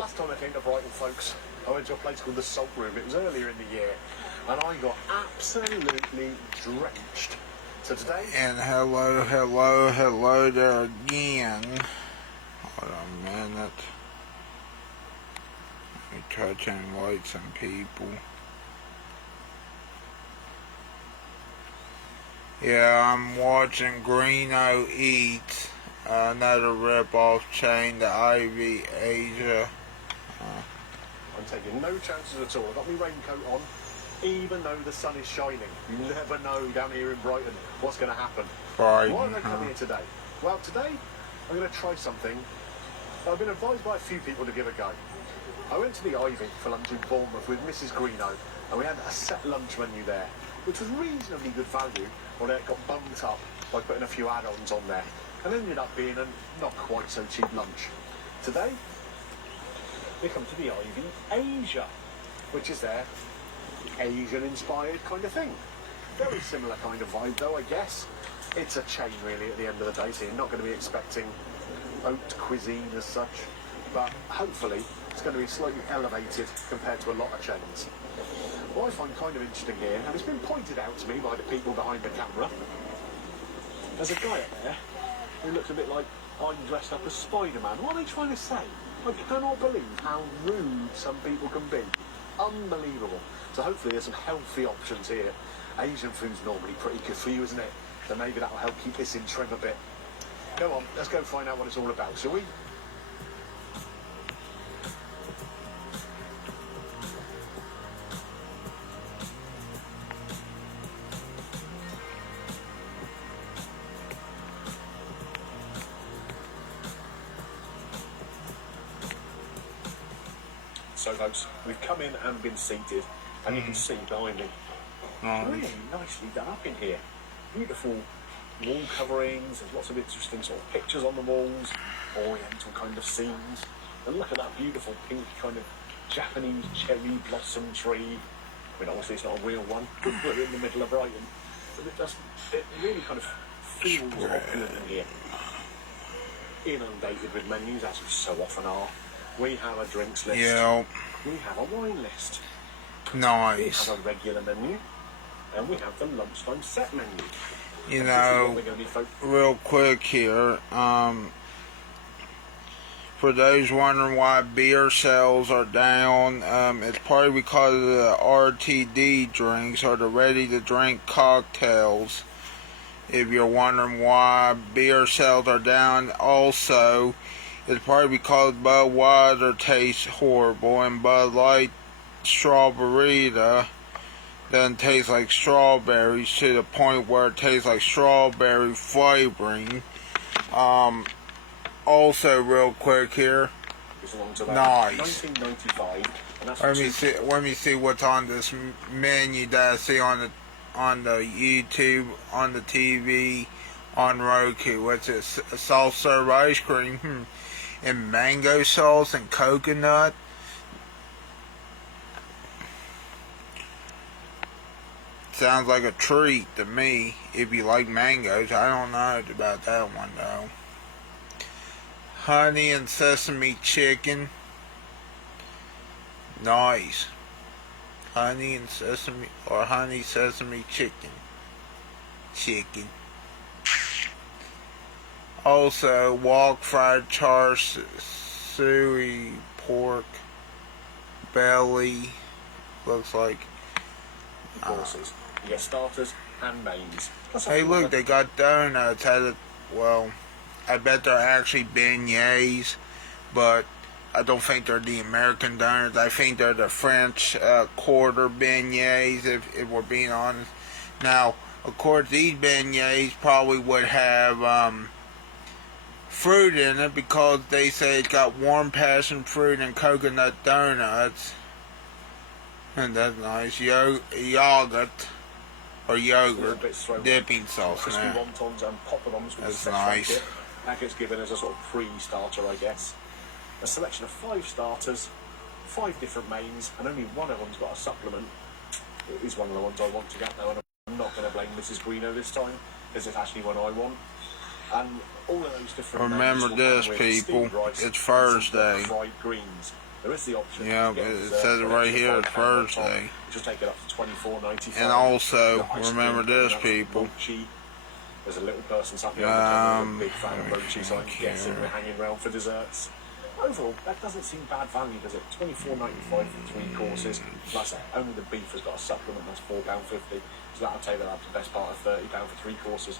Last time I came to Brighton, folks, I went to a place called the Salt Room. It was earlier in the year, and I got absolutely drenched. So today... And hello there again. Hold on a minute. Let me try to invite some people. Yeah, I'm watching Greeno eat another rip-off chain, the Ivy Asia. I'm taking no chances at all. I've got my raincoat on, even though the sun is shining. You never know down here in Brighton what's going to happen. Brighton, Why have I come here today? Well, today I'm going to try something I've been advised by a few people to give a go. I went to the Ivy for lunch in Bournemouth with Mrs. Greeno, and we had a set lunch menu there, which was reasonably good value, although it got bumped up by putting a few add-ons on there, and ended up being a not quite so cheap lunch. Today, we come to the Ivy Asia, which is their Asian-inspired kind of thing. Very similar kind of vibe, though, I guess. It's a chain, really, at the end of the day, so you're not going to be expecting haute cuisine as such, but hopefully it's going to be slightly elevated compared to a lot of chains. What I find kind of interesting here, and it's been pointed out to me by the people behind the camera, there's a guy up there who looks a bit like I'm dressed up as Spider-Man. What are they trying to say? I cannot believe how rude some people can be. Unbelievable. So hopefully there's some healthy options here. Asian food's normally pretty good for you, isn't it? So maybe that'll help keep this in trim a bit. Go on, let's go find out what it's all about, shall we? So folks, we've come in and been seated, and you can see behind me, really nicely done up in here. Beautiful wall coverings, there's lots of interesting sort of pictures on the walls, oriental kind of scenes, and look at that beautiful pink kind of Japanese cherry blossom tree. I mean, obviously it's not a real one, we're in the middle of Brighton, but it really kind of feels opulent in here. Inundated with menus, as we so often are. We have a drinks list. Yeah. We have a wine list. Nice. We have a regular menu. And we have the lunchtime set menu. You know, real quick here, for those wondering why beer sales are down, it's probably because of the RTD drinks, or the ready-to-drink cocktails. If you're wondering why beer sales are down, also, it's probably because Budweiser tastes horrible, and Bud Light Strawberry doesn't taste like strawberries to the point where it tastes like strawberry flavoring. Also, real quick here, nice. 1995. Let me see what's on this menu that I see on the YouTube, on the TV, on Roku. What's it? Soft serve ice cream, and mango sauce and coconut. Sounds like a treat to me if you like mangoes. I don't know about that one though. Honey and sesame chicken. Nice. Honey and sesame, or honey sesame chicken. Also, wok fried char suey pork belly. Looks like courses. You get starters and mains. Hey, look, they got donuts. Well, I bet they're actually beignets, but I don't think they're the American donuts. I think they're the French quarter beignets, if we're being honest. Now, of course, these beignets probably would have fruit in it because they say it's got warm passion fruit and coconut donuts. And that's nice. Yogurt dipping sauce. Crispy wontons and poppadoms with that's nice. That gets given as a sort of pre-starter, I guess. A selection of 5 starters, 5 different mains, and only one of them's got a supplement. It is one of the ones I want to get though, and I'm not going to blame Mrs. Greeno this time, because it's actually one I want. And all of those different remember this, people, it's Thursday. Fried greens. There is the option. Yeah, but it says it right here, it's Thursday. Just take it up to $24.95. And also, remember this, people. There's a little person sat behind the camera who's a big fan of mochi, so I'm guessing we're hanging around for desserts. Overall, that doesn't seem bad value, does it? $24.95 for 3 courses. Like I say, only the beef has got a supplement that's £4.50. So that'll take that up to the best part of £30 for 3 courses.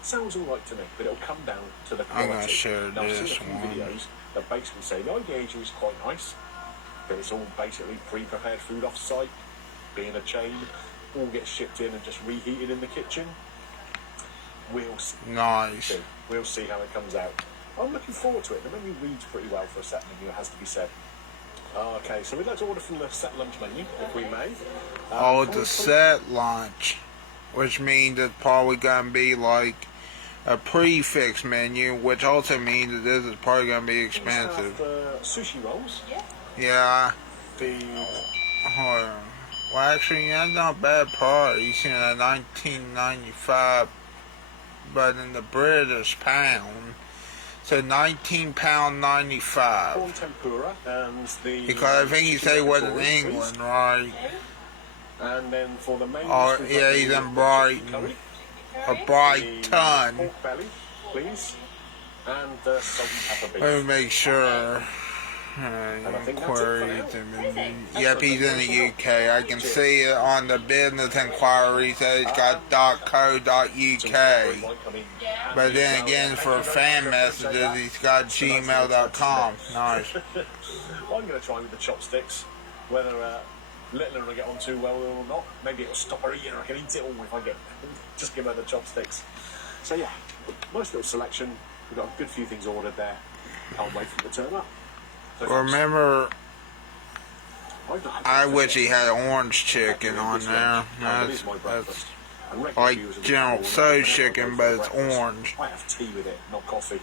Sounds alright to me, but it'll come down to the quality. I'm gonna share now, this I've seen a few videos that basically say the idea is quite nice, but it's all basically pre-prepared food off-site, being a chain, all gets shipped in and just reheated in the kitchen. We'll see. Nice. We'll see how it comes out. I'm looking forward to it. The menu reads pretty well for a set menu, it has to be said. Okay, so we'd like to order from the set lunch menu, if we may. It's a set lunch, which means it's probably gonna be like a prefix menu, which also means that this is probably gonna be expensive. Sushi rolls. Yeah. The Hold on. Well, actually, that's not a bad price. You know, $19.95, but in the British pound, so £19.95. corn tempura and the. Because I think he said it was in England, right? And then for the main. Oh, yeah, he's in Brighton. A Brighton. Pork belly, please. And the salt and pepper beef. Let me make sure. Inquiries. Yep, he's in the UK. I can see it on the business inquiries that he's got .co.uk. But then again, for fan messages, he's got gmail.com. Nice. Well, I'm going to try with the chopsticks. Whether Littler will get on too well or not. Maybe it'll stop her eating. I can eat it all if I get just give her the chopsticks. So yeah, nice little selection. We've got a good few things ordered there. Can't wait for it to turn up. So remember, I wish he had orange chicken on there. That's like General Tso's chicken, but it's orange. I have tea with it, not coffee.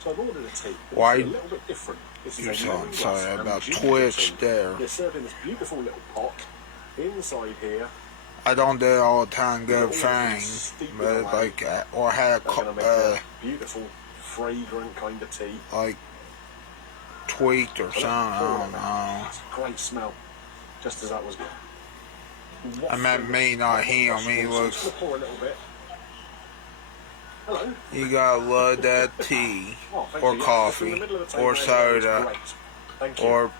So I've ordered a tea. Why? It's a little bit different. This is You're a so lemon sorry grass about and Twitch tea. there. They're serving this beautiful little pot. Inside here, I don't do all the time good thing, but like, or had a beautiful, fragrant kind of tea. Like tweaked or something. I don't know. It's a great smell. Just as that was. I meant me, not him. He looks. Pour a little bit. Hello. You gotta love that tea, or coffee, or soda, or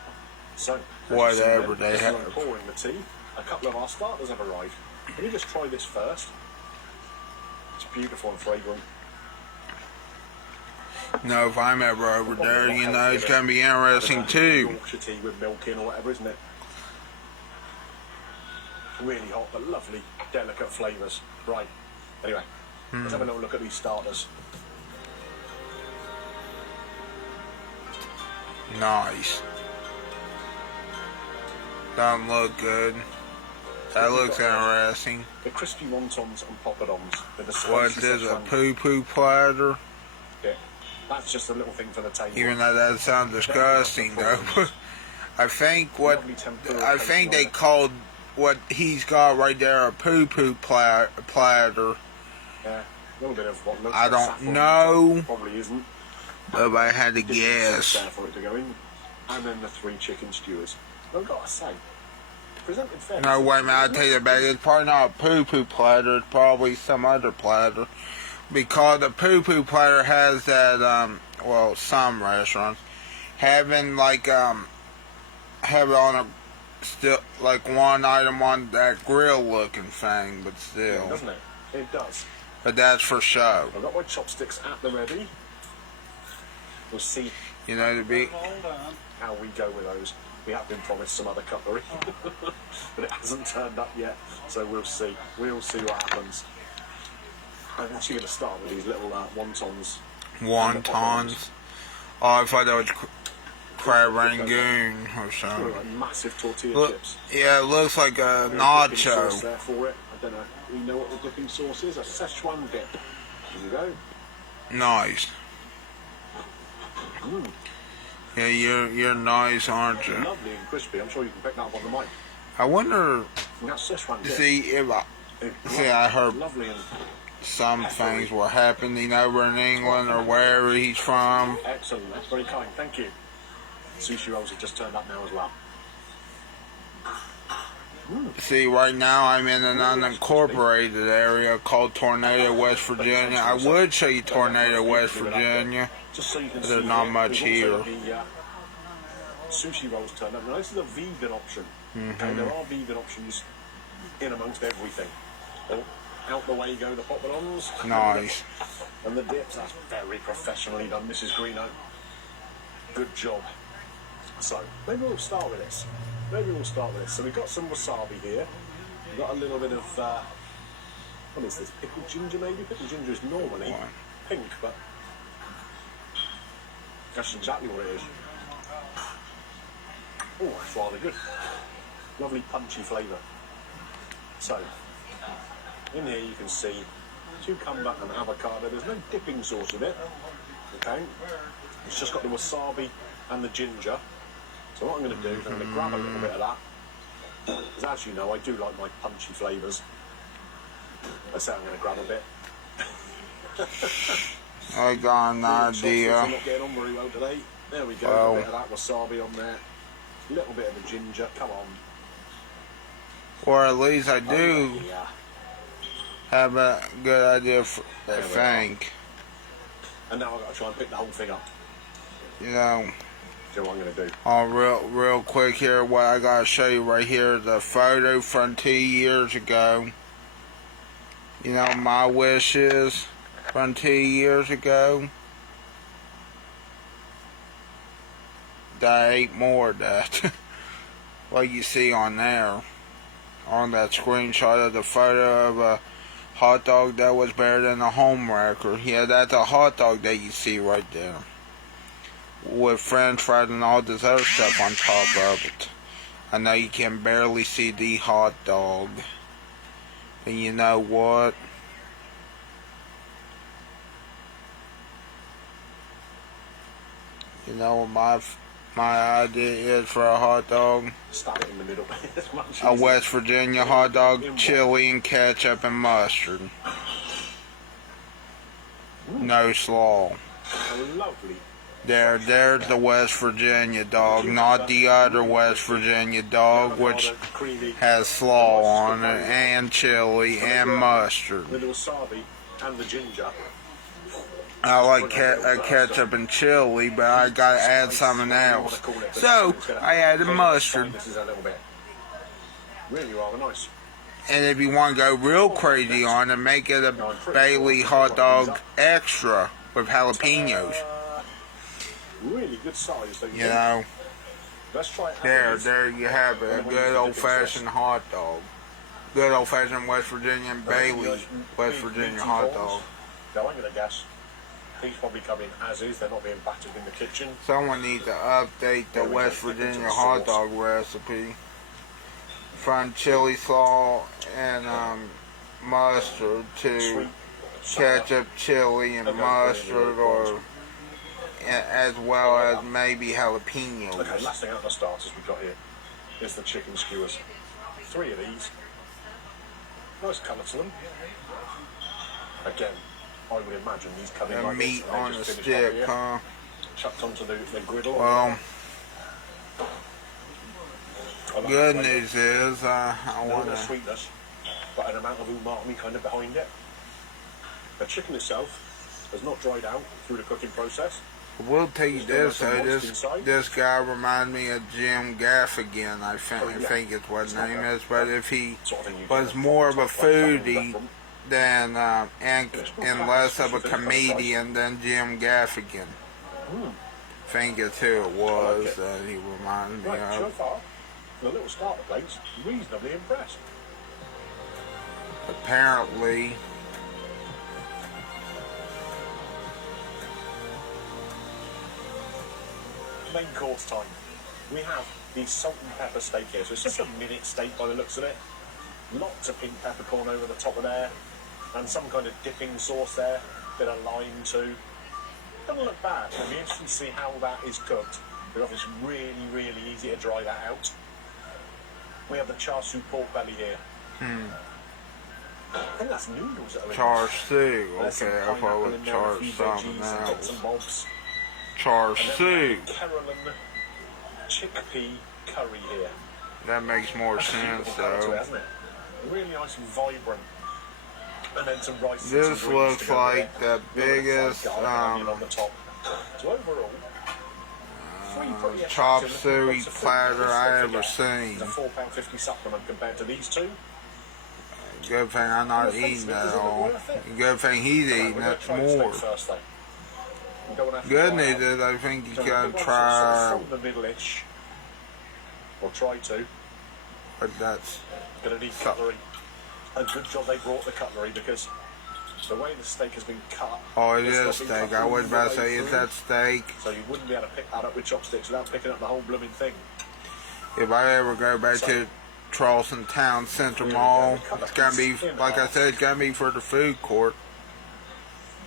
whatever they have. Pouring the tea. A couple of our starters have arrived. Can you just try this first? It's beautiful and fragrant. No, if I'm ever over there, you know, it's gonna be interesting too. Yorkshire tea with milk in or whatever, isn't it? Really hot, but lovely, delicate flavours. Right. Anyway, let's have a little look at these starters. Nice. Doesn't look good. That looks interesting. The crispy wontons and poppadoms with the spicy. What is this, a poo-poo platter? Yeah, that's just a little thing for the table. Even though that sounds disgusting, though. I think they called what he's got right there a poo-poo platter. Yeah, a little bit of what looks I like don't saffron know. Probably isn't. But I had to guess. There for it to go in, and then the 3 chicken skewers. I've got to say, presented fairly. No, wait a minute, I'll tell you about it. It's probably not a poo-poo platter. It's probably some other platter. Because the poo-poo platter has that, well, some restaurants having like, have it on a, still, like one item on that grill-looking thing, but still. Yeah, doesn't it? It does. But that's for show. I've got my chopsticks at the ready. We'll see. You know, to be. How we go with those. We have been promised some other cutlery, but it hasn't turned up yet. So we'll see. We'll see what happens. I'm actually going to start with these little wontons. Wontons? Oh, I thought that was crab rangoon or something. Like massive tortilla chips. Yeah, it looks like a nacho. Sauce there for it. I don't know. You know what the dipping sauce is? A Szechuan dip. Here you go. Nice. Mm. Yeah, you're nice, aren't you? Lovely and crispy. I'm sure you can pick that up on the mic. I wonder. Szechuan dip. See, I heard lovely and some things were happening over in England or wherever he's from. Excellent. That's very kind. Thank you. Sushi rolls have just turned up now as well. See, right now I'm in an unincorporated area called Tornado, West Virginia. I would show you Tornado, West Virginia, Just so you can but see there's not here, much we've here. also got the sushi rolls turned up. Now this is a vegan option. Okay, there are vegan options in amongst everything. Oh, out the way go the poppadoms. Nice. And the dips. That's very professionally done, Mrs. Greeno. Good job. So maybe we'll start with this. So we've got some wasabi here. We've got a little bit of what is this? Pickled ginger, maybe? Pickled ginger is normally pink, but that's exactly what it is. Oh, that's rather good. Lovely punchy flavour. So, in here you can see cucumber and avocado. There's no dipping sauce with it. Okay? It's just got the wasabi and the ginger. So what I'm going to do is I'm going to grab a little bit of that. Because as you know, I do like my punchy flavours. I say I'm going to grab a bit. I got an idea. I'm not getting on very well today. There we go. A bit of that wasabi on there. A little bit of the ginger. Come on. Or at least I do have a good idea, I think. And now I've got to try and pick the whole thing up. You know. So what I'm going to do. Real quick here, what I got to show you right here is a photo from 2 years ago. You know, my wishes from 2 years ago. I ate more of that. Like you see on there. On that screenshot of the photo of a hot dog that was better than a home wrecker. Yeah, that's a hot dog that you see right there. With french fries and all this other stuff on top of it. I know you can barely see the hot dog. And you know what? You know what my idea is for a hot dog? Stab it in the middle. A West Virginia hot dog, chili and ketchup and mustard. No slaw. Lovely. There's the West Virginia dog, not the other West Virginia dog, which has slaw on it, and chili, and mustard. With the wasabi and the ginger. I like ketchup and chili, but I gotta add something else. So, I added mustard. This is a little bit. Really rather nice. And if you want to go real crazy on it, make it a Bailey hot dog extra with jalapenos. Really good size. You know, let's try it. There you have it. A good old-fashioned hot dog. Good old-fashioned West Virginia and Bailey West Virginia hot dog. Now I'm gonna guess these probably come in as is. They're not being battered in the kitchen. Someone needs to update the West Virginia hot dog recipe from chili slaw and mustard to ketchup, chili, and mustard, or as well as maybe jalapenos. Okay, last thing out of the starters we've got here is the chicken skewers. 3 of these. Nice colour to them. Again, I would imagine these come in The like meat this, on the stick, huh? Chucked onto the griddle. Well, good news is I want no to. sweetness, but an amount of umami kind of behind it. The chicken itself has not dried out through the cooking process. I will tell you this, though, this guy reminds me of Jim Gaffigan, I think it's what his name is, but if he was more of a foodie than, and less of a comedian than Jim Gaffigan. I think it's who it was that he reminded me Right, so of. far, the little starter plates, reasonably impressed. Apparently, Main course time. We have the salt and pepper steak here, so it's just a minute steak by the looks of it. Lots of pink peppercorn over the top of there, and some kind of dipping sauce there, bit of lime too. Doesn't look bad. It'll be interesting to see how that is cooked. But obviously really, really easy to dry that out. We have the char siu pork belly here. I think that's noodles that are in char siu. There's some Okay, I pineapple thought it in was there, char a few something veggies, some bits else. and bobs. Char And then siu. Carolyn chickpea curry here. That makes more sense, Colour to it, though. hasn't it? Really nice and vibrant. And then some rice. And This some greens looks to go with like it. the biggest Garlic and onion on the top. So overall, three pretty chop attractive suey lots of food. platter I ever It's seen. a £4.50 supplement compared to these two. Good thing I'm not eating that all. Good thing he's eating it more. Good news is I think you can try, From the middle-ish, or try to. but that's Gonna need cutlery. A good job they brought the cutlery because the way the steak has been cut. oh, it it's is not been steak. cut I all was the about to way say, is through. that steak? So you wouldn't be able to pick that up with chopsticks without picking up the whole blooming thing. If I ever go back to Charleston Town Central Mall, it's gonna be, like I said, it's gonna be for the food court.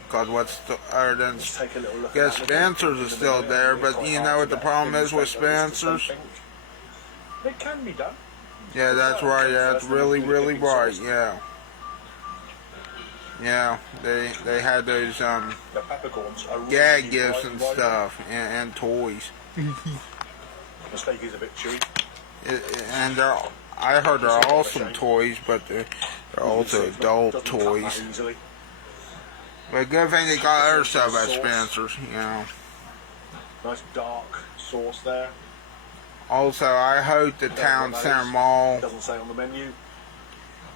Cause what's the, other than, Let's take a little look. yeah, at that. Spencer's is still there, but you know what the problem is with Spencer's? It can be done. Yeah, that's right. Yeah, it's really, really right. Yeah, yeah. They had those The peppercorns are really gag gifts bright and white. stuff and toys. The steak is a bit chewy. And I heard they're awesome toys, but they're also adult Doesn't cut that toys. easily. But good thing they got other stuff at Spencer's, you know. Nice dark sauce there. Also, I hope the Town Center Mall Doesn't say on the menu.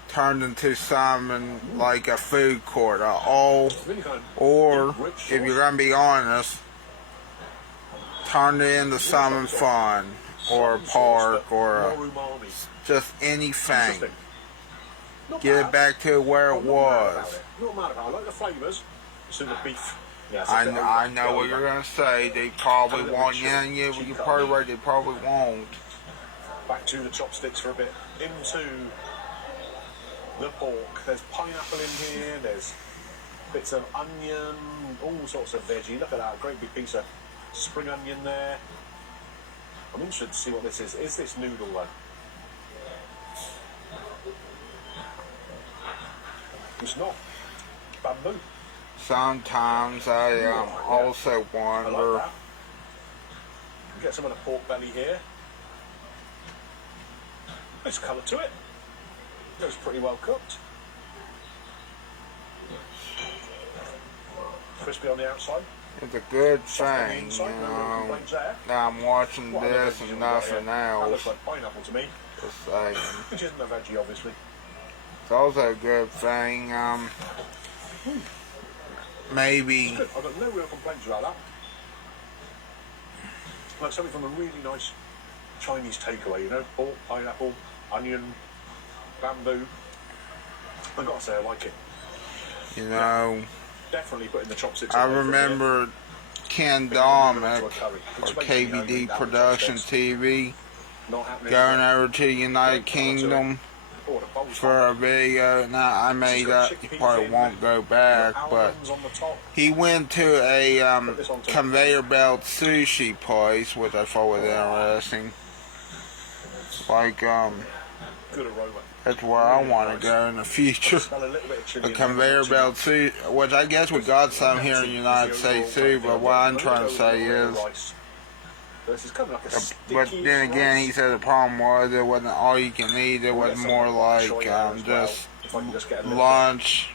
turned into something like a food court, all, Really kind of or rich if sauce. you're gonna be honest, turn it into something fun, or a park, or More umami. just anything. Interesting. Not Get bad. it back to where it I'm not mad about was. it. Not mad about it. I like the flavours. It's in the beef. Yeah, it's a I, bit I over- know what you're gonna say. They probably won't. Yeah, yeah, you're probably right. They probably won't. Back to the chopsticks for a bit. Into the pork. There's pineapple in here. There's bits of onion. All sorts of veggie. Look at that. Great big piece of spring onion there. I'm interested to see what this is. Is this noodle though? It's not. Bamboo. Sometimes I also I wonder. like that. Get some of the pork belly here. Nice colour to it. It was pretty well cooked. Crispy on the outside. It's a good Soft on the thing, you inside. No real know. complaints there. Now I'm watching What other this veggies and have we got nothing here? That else. looks like pineapple to me, Just saying. which isn't a veggie, obviously. It's also a good thing. Maybe. Good. I've got no real complaints about that. Like something from a really nice Chinese takeaway, you know, pork, pineapple, onion, bamboo. I've got to say I like it. You know, Definitely putting the chopsticks. I away from here. remember Ken Bring it into Domick, a curry. or Explain to me how you KBD eat that with Production chopsticks. TV, Not happening. going over to the United Kingdom Oh, the bowl's for hot. a video. Now I made up. You probably won't go back, but Almonds on the top. he went to a conveyor belt sushi place, which I thought was interesting. Like Good aroma. that's where I want to go in the future. Smell a little bit of chili A in conveyor there. belt sushi, which I guess we got some here in the United States too. But what I'm trying to say is, This is kind of like a but sticky then again, he rice. said the problem was it wasn't all you can eat. It was more like just If I can just get a little lunch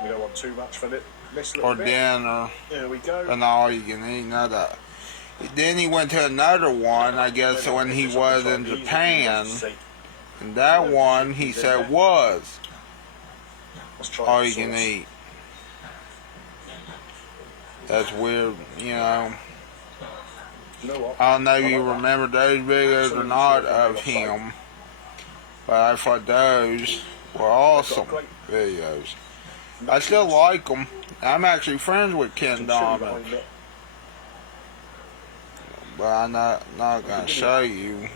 bit. We don't want too much for it. This or little bit. dinner, There we go. and all you can eat. Another. Then he went to another one, I guess, when he was in Japan, and that one he said was Let's try all that you can sauce. eat. That's weird, you know. You know what? I don't know if I you like that. remember those videos or not of him, but I thought those were awesome videos. I still like them. I'm actually friends with Ken Some chili Domick, behind it. but I'm not gonna show you.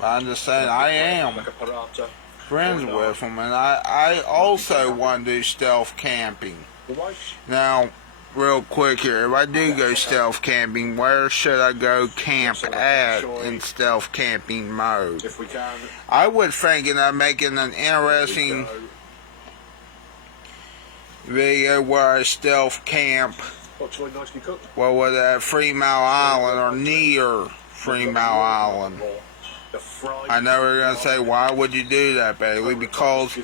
But I'm just saying I am Like a paratha. friends with him, and I also want to do stealth camping. The rice. Now, real quick here, if I do go stealth camping, where should I go camp at in stealth camping mode? If we can. I was thinking of making an interesting Go. video where I stealth camp, Hot choy nicely cooked. well, was at 3 Mile Island or near 3 Mile Island. I know we're going to say, why would you do that, Bailey? Because,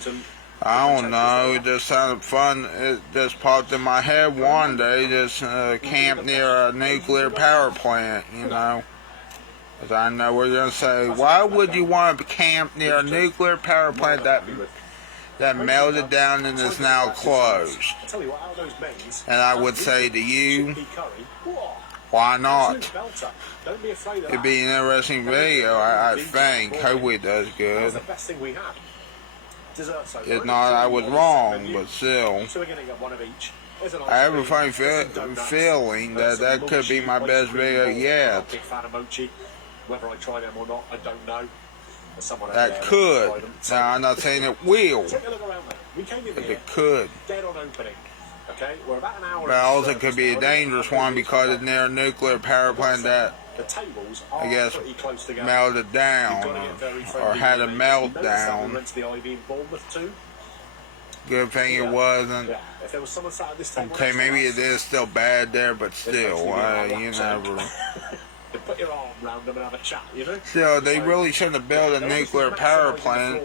I don't know, it just sounded fun. It just popped in my head one day, just camp near a nuclear power plant, you know. Because I know we're going to say, why would you want to camp near a nuclear power plant that melted down and is now closed? And I would say to you, why not? It'd be an interesting video, I think. Hopefully it does good. If not, I was wrong, but still. I have a funny feeling that that could be my best video yet. Whether I try them or not, I don't know. That could. Now, I'm not saying it will. Take a look around there. We came in If here, it could. dead on opening. Okay, we're about an hour. But also could be a dangerous one because it's near a nuclear power plant that, I guess, melted down or had a meltdown. Good thing it wasn't. Okay, maybe it is still bad there, but still, you never. Put your arm round them and have a chat, you know? Still, they really shouldn't have built a nuclear power plant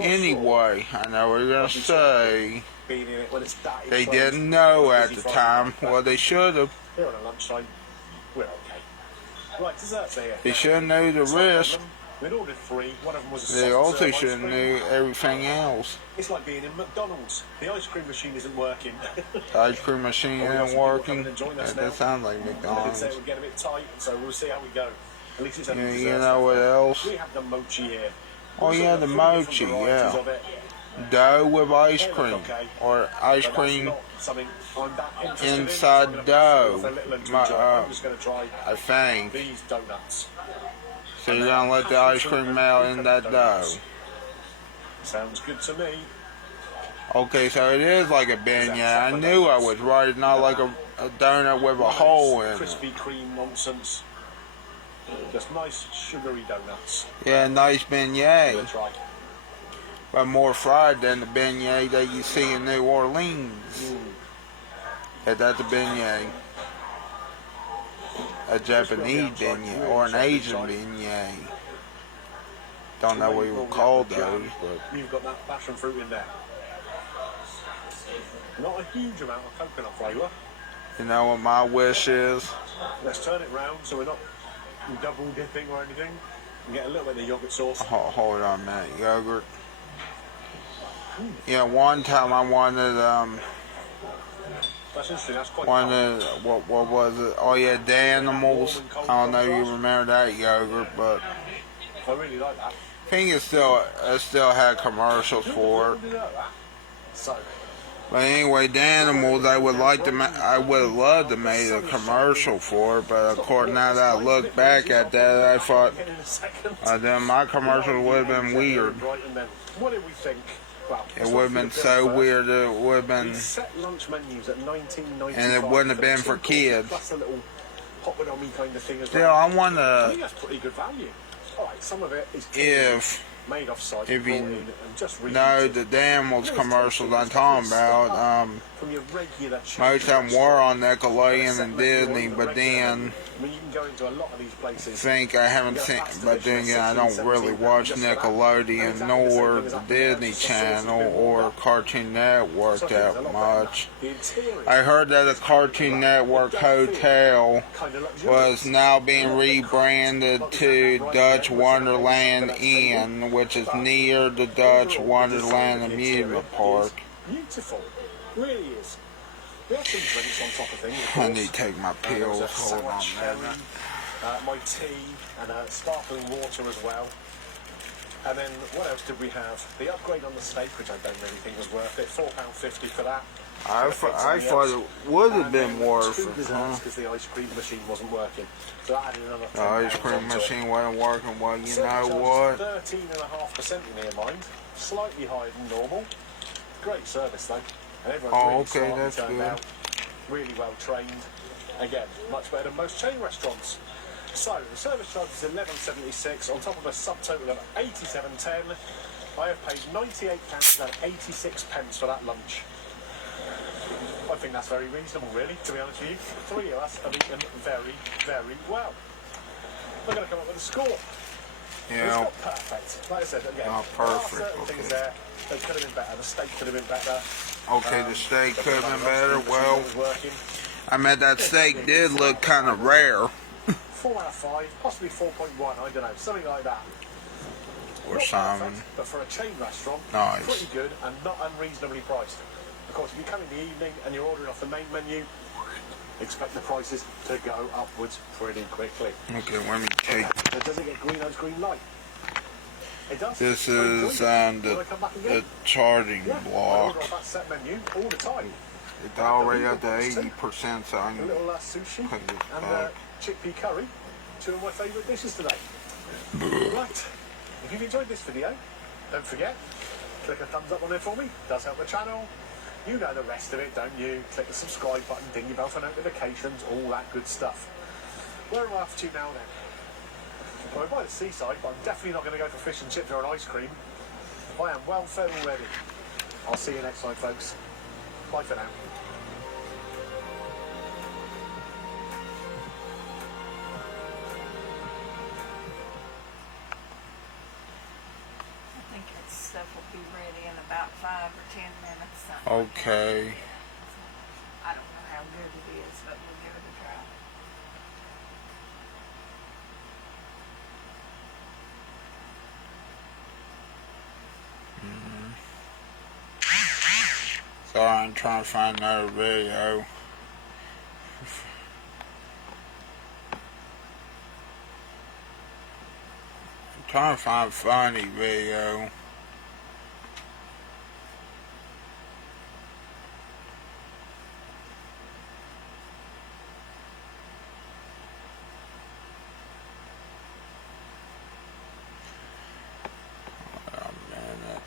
anyway. I know what you're going to say. They didn't know at the time. Well, they should have. Here on a lunchtime, we're okay. Right, desserts here. They should have knew the risk. We'd ordered 3. One of them was a They also should have knew everything else. It's like being in McDonald's. The ice cream machine isn't working. The ice cream machine isn't working. That sounds like McDonald's. It would get a bit tight, so we'll see how we go. At least it's only You know what else? We have the mochi here. Oh yeah, the mochi, yeah. Dough with ice cream, or ice cream inside dough. I think. These donuts. So you're gonna let the ice cream melt in that dough. Sounds good to me. Okay, so it is like a beignet. I knew I was right. It's not like a donut with a hole in it. Krispy Kreme nonsense. Just nice sugary donuts. Yeah, nice beignet. But more fried than the beignet that you see in New Orleans. Yeah, that's a beignet. A Japanese beignet or an Asian beignet. Don't know what you would call those, but you've got that passion fruit in there. Not a huge amount of coconut flavour. You know what my wish is? Let's turn it round so we're not double dipping or anything. And get a little bit of yogurt sauce. Hold on a minute, yogurt. Yeah, one time I wanted that's interesting. That's quite what was it? Oh yeah, Danimals. I don't know if you remember that yogurt, but I really like that. I think it still had commercials for it. So, but anyway, Danimals, I would have loved to make a commercial for it, but of course now that I look back at that, I thought then my commercial would have been weird. What did we think? Well, it would have been so weird. It would have been, set lunch menus at $19.95, and it wouldn't have been for kids. Plus a little pop it on me kind of thing as Still, well. I want to. I think that's pretty good value. All right, some of it is made off site. If you know the Danimals commercials I'm talking about, from your regular most of them were on Nickelodeon and Disney, but then I mean, you can go into a lot of these places. I haven't seen, but then again, I don't really watch Nickelodeon nor the Disney Channel or Cartoon Network that much. I heard that the Cartoon Network Hotel was now being rebranded to Dutch Wonderland Inn, which is near the Dutch Wonderland Amusement Park. Beautiful, really is. We have some drinks on top of things. I need to take my pills. Hold on a minute. My tea and sparkling water as well. And then what else did we have? The upgrade on the steak, which I don't really think was worth it. £4.50 for that. I thought it would have been worth it, because the ice cream machine wasn't working. So that added another the ice cream machine wasn't working. Well, you know what? 13.5% in here, mind. Slightly higher than normal. Great service though. And everyone's really that's turned good. out. Really well trained. Again, much better than most chain restaurants. So the service charge is £11.76 on top of a subtotal of £87.10. I have paid £98.86 for that lunch. I think that's very reasonable, really, to be honest with you. 3 of us have eaten very, very well. I'm going to come up with a score. Yeah. It's not perfect. Like I said, again, Not there are perfect, certain okay. things there that could have been better. The steak could have been better. Okay, the steak the could have been roasting better. machine Well, was working. I mean, that steak did look kind of rare. 4 out of 5, possibly 4.1, I don't know, something like that. Or Not salmon. perfect, but for a chain restaurant, Nice. pretty good and not unreasonably priced. Of course, if you come in the evening and you're ordering off the main menu, expect the prices to go upwards pretty quickly. Okay, let me take. But does it get Greeno's green light? It does. This Very is good. on Wanna come back again? the charging Yeah, I order block. off that set menu all the time. It's already up to 80%, so I A can little sushi put it and back. chickpea curry, 2 of my favourite dishes today. Right, if you've enjoyed this video, don't forget, click a thumbs up on it for me, does help the channel. You know the rest of it, don't you? Click the subscribe button, ding your bell for notifications, all that good stuff. Where am I off to now then? Well, we're by the seaside, but I'm definitely not going to go for fish and chips or an ice cream. I am well fed already. I'll see you next time, folks. Bye for now. I think that stuff will be ready in about 5 or 10 minutes. Okay. I don't know how good it is, but we'll give it a try. Sorry, I'm trying to find another video. I'm trying to find a funny video. Wait a minute.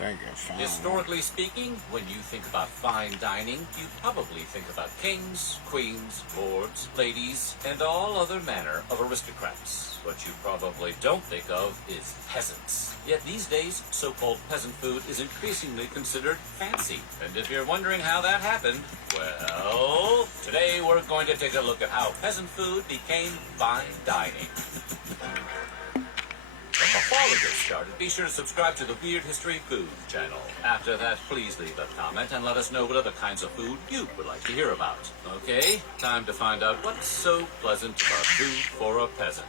I think I found one. Historically speaking, when you think about fine dining, you probably think about kings, queens, lords, ladies, and all other manner of aristocrats. What you probably don't think of is peasants. Yet these days, so-called peasant food is increasingly considered fancy. And if you're wondering how that happened, well, today we're going to take a look at how peasant food became fine dining. Before we get started, be sure to subscribe to the Weird History Food channel. After that, please leave a comment and let us know what other kinds of food you would like to hear about. Okay, time to find out what's so pleasant about food for a peasant.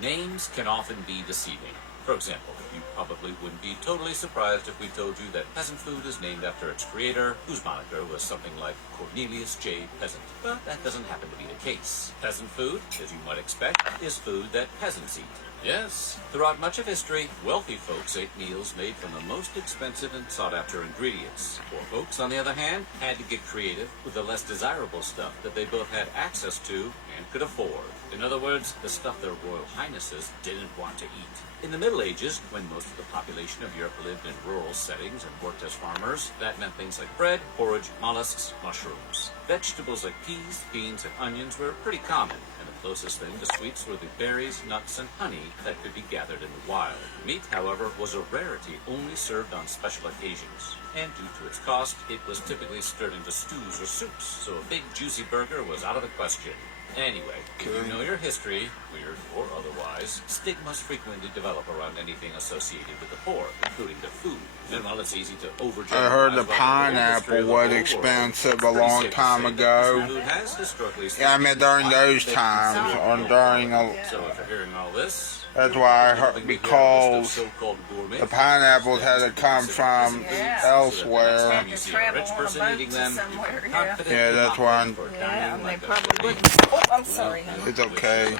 Names can often be deceiving. For example, you probably wouldn't be totally surprised if we told you that peasant food is named after its creator, whose moniker was something like Cornelius J. Peasant. But that doesn't happen to be the case. Peasant food, as you might expect, is food that peasants eat. Yes, throughout much of history, wealthy folks ate meals made from the most expensive and sought-after ingredients. Poor folks, on the other hand, had to get creative with the less desirable stuff that they both had access to and could afford. In other words, the stuff their royal highnesses didn't want to eat. In the Middle Ages, when most of the population of Europe lived in rural settings and worked as farmers, that meant things like bread, porridge, mollusks, mushrooms. Vegetables like peas, beans, and onions were pretty common, and the closest thing to sweets were the berries, nuts, and honey that could be gathered in the wild. Meat, however, was a rarity, only served on special occasions. And due to its cost, it was typically stirred into stews or soups, so a big juicy burger was out of the question. Anyway, if you know your history, weird or otherwise, stigmas frequently develop around anything associated with the poor, including the food. And while it's easy to overgeneralize, I heard the about pineapple history of the was whole world, expensive it's a pretty long safe to time say that ago. this food has historically Yeah, I mean during those been times, considered or normal. during a, So if you're hearing all this, that's why I heard, hoping to hear a list of because so-called gourmets the pineapples had to come from Yeah. elsewhere. Time you see a rich person eating them, you somewhere, can yeah. confidently Yeah, that's opt why in for Yeah, dining and they like a probably true wouldn't. Oh, I'm sorry. It's okay.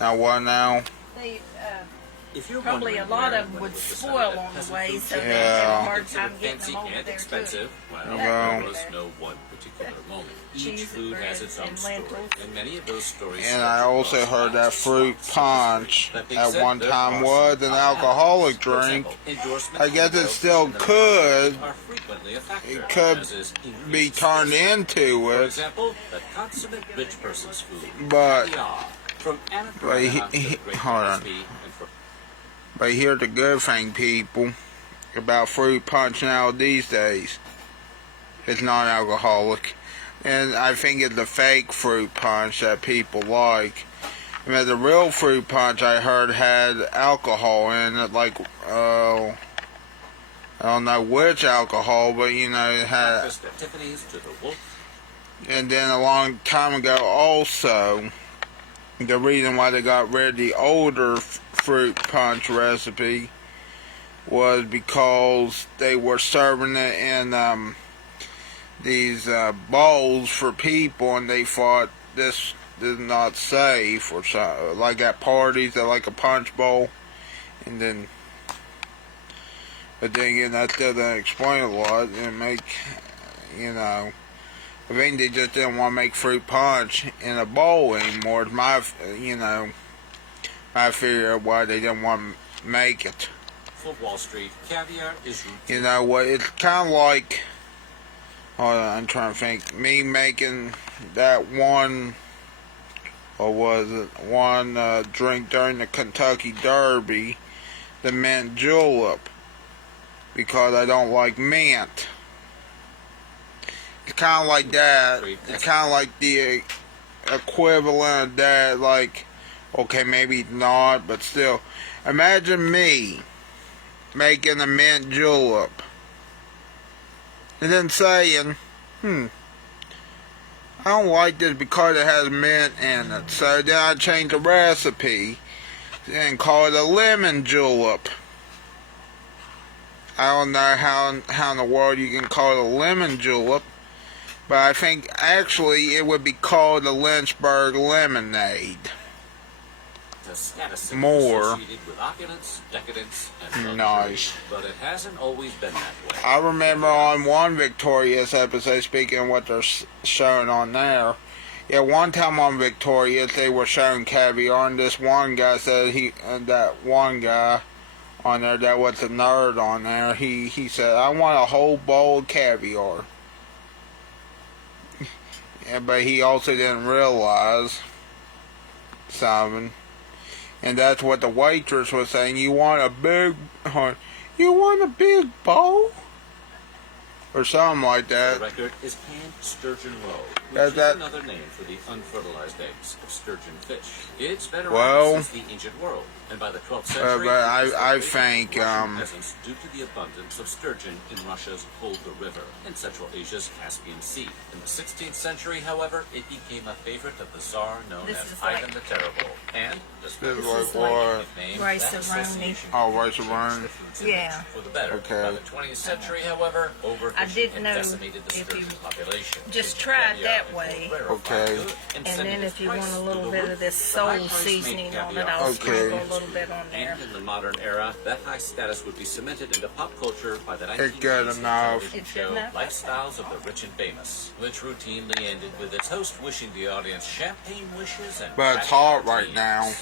Now what now? They, If you're Probably wondering a lot where of them and when would it was spoil decided that on the peasant way, food so should they'd be have a Yeah. hard considered time getting fancy them over and there expensive, too. well, Well. there was no one particular moment. Each Cheese and food has bread its own and story, lentils. and many of those stories. And stretch I also across heard that vast fruit swaths of punch history. That being at said, one there time are was some an common alcoholic elements. For drink. example, endorsement I guess on it still and the could. are frequently a factor, It could as is be increased turned space. into For it, example, the consummate rich person's food, but caviar, from Anna but Karenina to the Great hold on. Gatsby, and from But here's the good thing, people, about fruit punch now these days. It's not alcoholic. And I think it's the fake fruit punch that people like. I mean, the real fruit punch I heard had alcohol in it, like, I don't know which alcohol, but you know, it had. breakfast at Tiffany's to the Wolf. And then a long time ago also, the reason why they got rid of the older fruit punch recipe was because they were serving it in these bowls for people, and they thought this is not safe, or so, like at parties they like a punch bowl, and then but then again that doesn't explain a lot and make, you know, I think they just didn't want to make fruit punch in a bowl anymore. It's my, you know, I figure why they didn't want to make it. For Wall Street, caviar is routine. You know what? It's kind of like, hold on, I'm trying to think. Me making that one, or was it one drink during the Kentucky Derby, the mint julep, because I don't like mint. It's kind of like that. It's kind of like the equivalent of that, like, okay, maybe not, but still. Imagine me making a mint julep and then saying, I don't like this because it has mint in it. So then I change the recipe and call it a lemon julep. I don't know how in the world you can call it a lemon julep, but I think actually it would be called a Lynchburg lemonade. The status symbol More. associated with opulence, decadence, and luxury, Nice. but it hasn't always been that way. I remember on one Victorious episode, speaking of what they're showing on there, yeah, one time on Victorious they were showing caviar, and this one guy said that one guy on there that was a nerd on there, he said, I want a whole bowl of caviar. Yeah, but he also didn't realize something. And that's what the waitress was saying. You want a big bowl? Or something like The that. record is canned sturgeon roe, which That- is that- another name for the unfertilized eggs of sturgeon fish. It's been Well, around since the ancient world, and by the 12th century, but it was the I favorite think, of Russian peasants due to the abundance of sturgeon in Russia's Volga River and Central Asia's Caspian Sea. In the 16th century, however, it became a favorite of the Tsar known This as is like- Ivan the Terrible, and despite This is its like what? nickname, Rice that and association Oh, rice and changed roni. the food's Yeah. image for the better. Okay. By the 20th century, however, overfishing didn't had know decimated the if sturgeon you population. just making try it caviar that into a way. rarefied Okay. good And sending then its if you price want a through little the bit roof. of this The high soul price seasoning made on it, caviar I'll Okay. sprinkle a little bit on there. And in the modern era, that high status would be cemented into pop culture by the It's 1980s good hit enough. television It's good show enough. Lifestyles of the Rich and Famous, which routinely ended with its host wishing the audience champagne wishes and But it's passionate hot right dreams. now.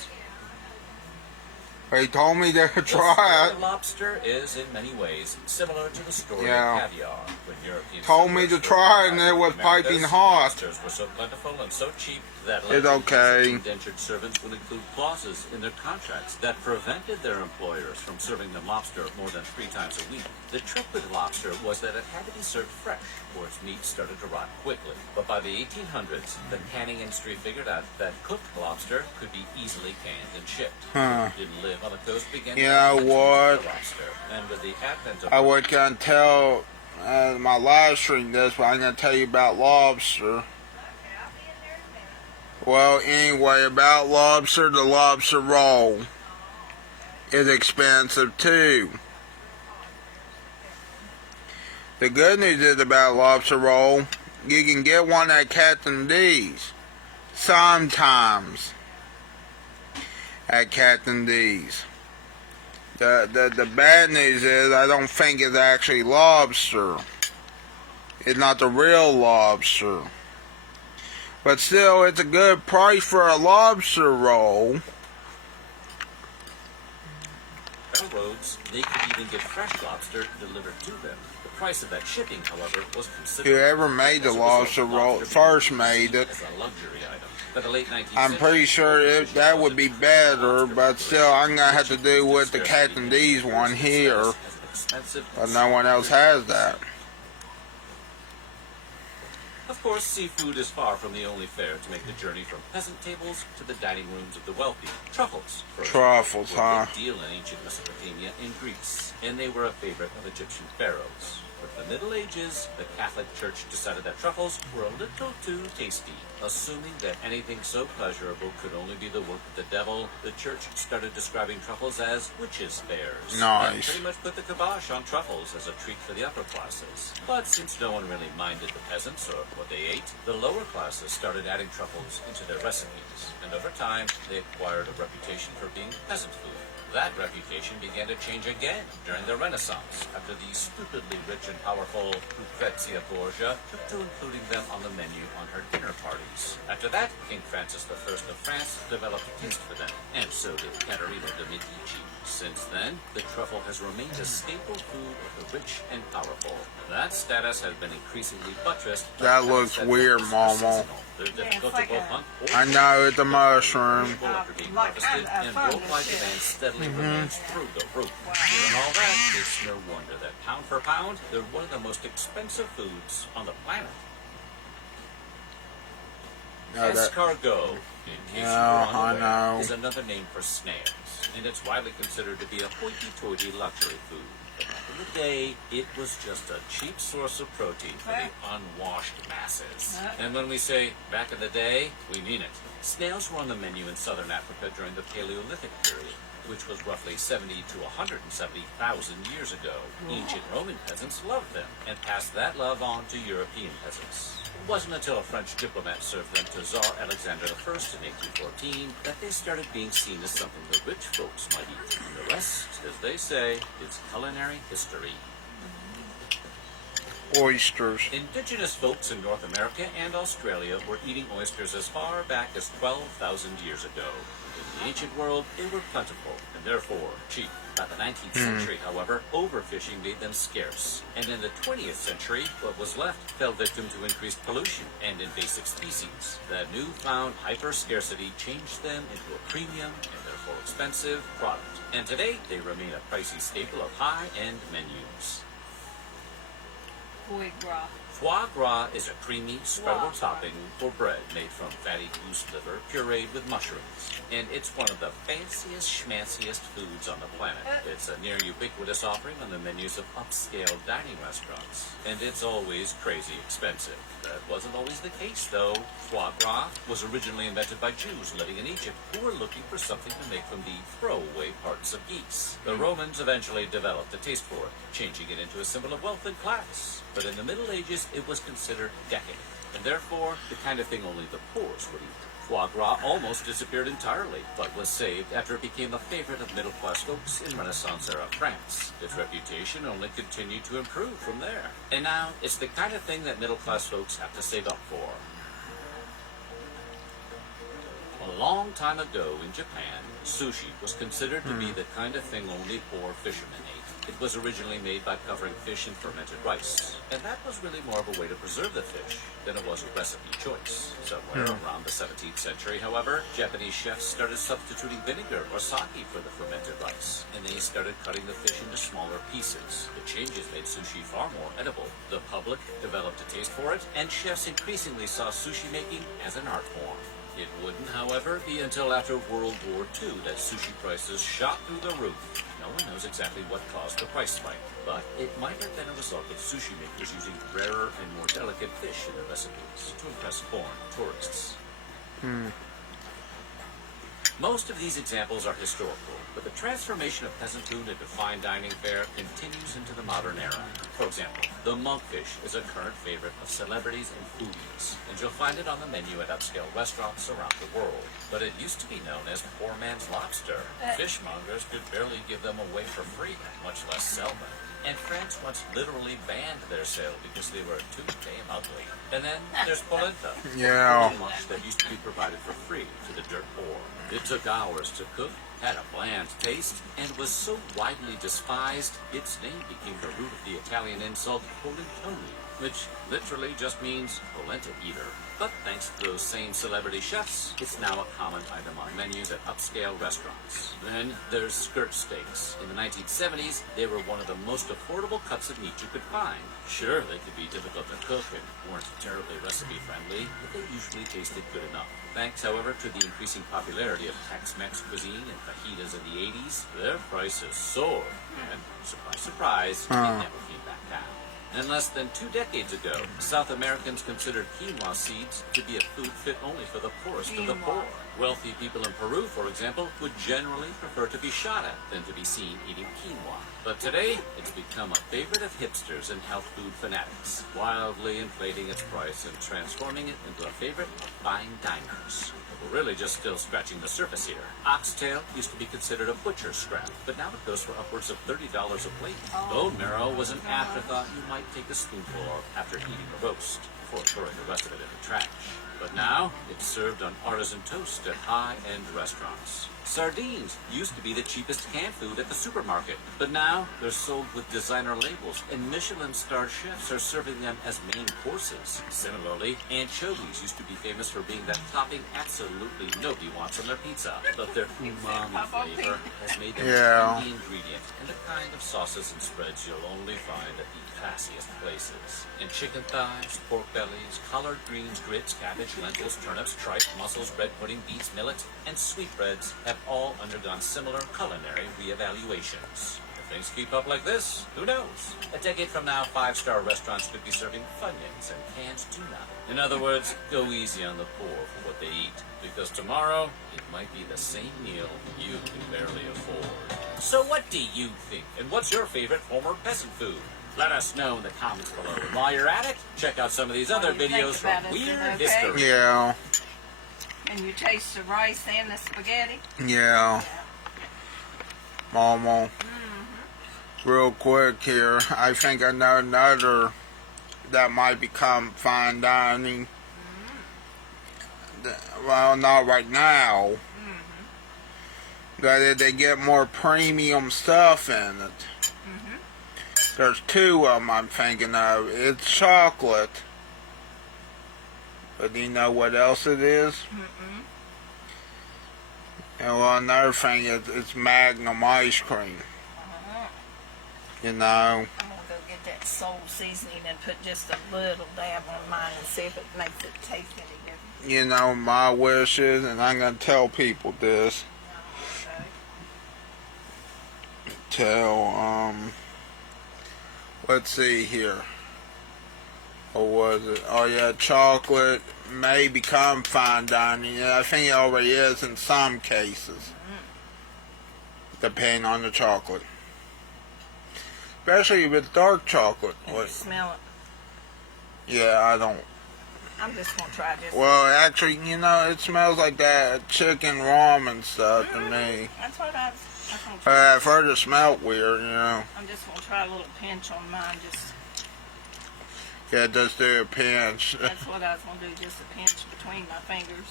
He told me to The try story it. of lobster is in many ways similar to the story Yeah. of caviar. When Europeans Told me to first try it and it arrived in was the piping Americas, hot. Lobsters were so plentiful and so cheap that It's legends okay. of indentured servants would include clauses in their contracts that prevented their employers from serving them lobster more than 3 times a week. The trick with lobster was that it had to be served fresh, or its meat started to rot quickly. But by the 1800s, the canning industry figured out that cooked lobster could be easily canned and shipped. Huh. Who didn't live on the coast began You know to what? the lobster. And with the advent of I was gonna tell my live stream this, but I'm gonna tell you about lobster. Well, anyway, about lobster, the lobster roll is expensive too. The good news is about lobster roll, you can get one at Captain D's. Sometimes at Captain D's. The bad news is I don't think it's actually lobster. It's not the real lobster. But still, it's a good price for a lobster roll. Railroads, they could even get fresh lobster delivered to them. The price of that shipping, however, was considerable. Whoever made the lobster roll first made it. As a luxury item. By the late 19th I'm pretty sure that would be better, but still, I'm gonna have to do with the Captain D's one here. But no one else has that. Of course, seafood is far from the only fare to make the journey from peasant tables to the dining rooms of the wealthy. Truffles, for Truffles, example, were huh? a big deal in ancient Mesopotamia and Greece, and they were a favorite of Egyptian pharaohs. But in the Middle Ages, the Catholic Church decided that truffles were a little too tasty. Assuming that anything so pleasurable could only be the work of the devil, the church started describing truffles as witches' fares. Nice. And pretty much put the kibosh on truffles as a treat for the upper classes. But since no one really minded the peasants or what they ate, the lower classes started adding truffles into their recipes. And over time, they acquired a reputation for being peasant food. That reputation began to change again during the Renaissance, after the stupidly rich and powerful Lucrezia Borgia took to including them on the menu on her dinner parties. After that, King Francis I of France developed a taste for them, and so did Caterina de' Medici. Since then, the truffle has remained a staple food of the rich and powerful. That status has been increasingly buttressed. That looks weird, Mama. They're difficult like to both a- hunt or I know, it's a mushroom. after being like harvested, a and fungus, worldwide yeah. demand steadily remains through the roof. Given all that, it's no wonder that pound for pound, they're one of the most expensive foods on the planet. No, that, Escargot, in case Yeah, you were unaware, I know. is another name for snails, and it's widely considered to be a hoity-toity luxury food. But back in the day, it was just a cheap source of protein for the unwashed masses. And when we say back in the day, we mean it. Snails were on the menu in southern Africa during the Paleolithic period, which was roughly 70 to 170,000 years ago. Ancient Roman peasants loved them and passed that love on to European peasants. It wasn't until a French diplomat served them to Tsar Alexander I in 1814 that they started being seen as something the rich folks might eat. And the rest, as they say, is culinary history. oysters. Indigenous folks in North America and Australia were eating oysters as far back as 12,000 years ago. In the ancient world, they were plentiful and therefore cheap. By the 19th century, however, overfishing made them scarce. And in the 20th century, what was left fell victim to increased pollution and invasive species. The newfound hyper-scarcity changed them into a premium and therefore expensive product. And today, they remain a pricey staple of high-end menus. Foie gras. Foie gras is a creamy, spreadable topping for bread made from fatty goose liver pureed with mushrooms. And it's one of the fanciest, schmanciest foods on the planet. It's a near ubiquitous offering on the menus of upscale dining restaurants. And it's always crazy expensive. That wasn't always the case, though. Foie gras was originally invented by Jews living in Egypt who were looking for something to make from the throwaway parts of geese. The Romans eventually developed a taste for it, changing it into a symbol of wealth and class. But in the Middle Ages, it was considered decadent, and therefore the kind of thing only the poorest would eat. Foie gras almost disappeared entirely, but was saved after it became a favorite of middle-class folks in Renaissance-era France. Its reputation only continued to improve from there. And now, it's the kind of thing that middle-class folks have to save up for. A long time ago in Japan, sushi was considered to be the kind of thing only poor fishermen ate. It was originally made by covering fish in fermented rice, and that was really more of a way to preserve the fish than it was a recipe choice. Somewhere around the 17th century, however, Japanese chefs started substituting vinegar or sake for the fermented rice, and they started cutting the fish into smaller pieces. The changes made sushi far more edible. The public developed a taste for it, and chefs increasingly saw sushi making as an art form. It wouldn't, however, be until after World War II that sushi prices shot through the roof. No one knows exactly what caused the price spike, but it might have been a result of sushi makers using rarer and more delicate fish in their recipes to impress foreign tourists. Most of these examples are historical, but the transformation of peasant food into fine dining fare continues into the modern era. For example, the monkfish is a current favorite of celebrities and foodies, and you'll find it on the menu at upscale restaurants around the world. But it used to be known as poor man's lobster. Fishmongers could barely give them away for free, much less sell them. And France once literally banned their sale because they were too damn ugly. And then there's polenta. Yeah. A much that used to be provided for free to the dirt poor. It took hours to cook, had a bland taste, and was so widely despised, its name became the root of the Italian insult polentoni, which literally just means polenta eater. But thanks to those same celebrity chefs, it's now a common item on menus at upscale restaurants. Then there's skirt steaks. In the 1970s, they were one of the most affordable cuts of meat you could find. Sure, they could be difficult to cook and weren't terribly recipe friendly, but they usually tasted good enough. Thanks, however, to the increasing popularity of Tex-Mex cuisine and fajitas in the 80s, their prices soared. And surprise, surprise, it never came back down. And less than 2 decades ago, South Americans considered quinoa seeds to be a food fit only for the poorest of the poor. Wealthy people in Peru, for example, would generally prefer to be shot at than to be seen eating quinoa. But today, it's become a favorite of hipsters and health food fanatics, wildly inflating its price and transforming it into a favorite of fine diners. We're really just still scratching the surface here. Oxtail used to be considered a butcher's scrap, but now it goes for upwards of $30 a plate. Bone marrow was an afterthought you might take a spoonful of after eating a roast, before throwing the rest of it in the trash. But now, it's served on artisan toast at high-end restaurants. Sardines used to be the cheapest canned food at the supermarket, but now they're sold with designer labels, and Michelin-starred chefs are serving them as main courses. Similarly, anchovies used to be famous for being that topping absolutely nobody wants on their pizza, but their umami flavor has made them a key ingredient and the kind of sauces and spreads you'll only find at the classiest places. And chicken thighs, pork bellies, collard greens, grits, cabbage, lentils, turnips, tripe, mussels, bread pudding, beets, millet, and sweetbreads have all undergone similar culinary reevaluations. If things keep up like this, who knows? A decade from now, 5-star restaurants could be serving Funyuns and canned tuna. In other words, go easy on the poor for what they eat, because tomorrow it might be the same meal you can barely afford. So what do you think? And what's your favorite former peasant food? Let us know in the comments below. And while you're at it, check out some of these other videos from Weird History. Yeah. And you taste the rice and the spaghetti? Yeah. Mama. Real quick here, I think I know another that might become fine dining. Well, not right now. That they get more premium stuff in it. There's 2 of them I'm thinking of. It's chocolate. But do you know what else it is? And well, another thing is it's Magnum ice cream. You know. I'm going to go get that soul seasoning and put just a little dab on mine and see if it makes it taste any different. You know, my wishes, and I'm going to tell people this. Let's see here. What was it? Oh yeah, chocolate may become fine dining. I think it already is in some cases. Depending on the chocolate. Especially with dark chocolate. Can you smell it? Yeah, I don't. I'm just going to try this. Well, actually, you know, it smells like that chicken ramen stuff to me. That's what I was going to try. I've heard it smelled weird, you know. I'm just going to try a little pinch on mine. Yeah, just do a pinch. That's what I was going to do, just a pinch between my fingers and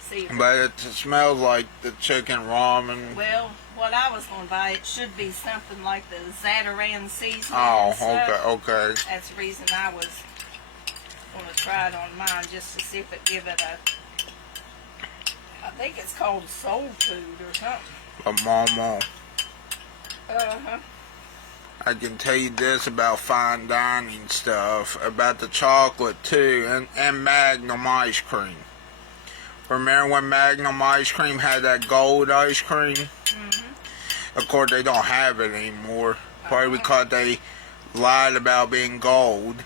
see if But it smells like the chicken ramen. Well, what I was going to buy, it should be something like the Zatarain seasoning. Oh, and stuff. okay. That's the reason I was going to try it on mine, just to see if it give it I think it's called soul food or something. But Mama, I can tell you this about fine dining stuff, about the chocolate too, and Magnum ice cream. Remember when Magnum ice cream had that gold ice cream? Of course, they don't have it anymore. Probably because they lied about being gold.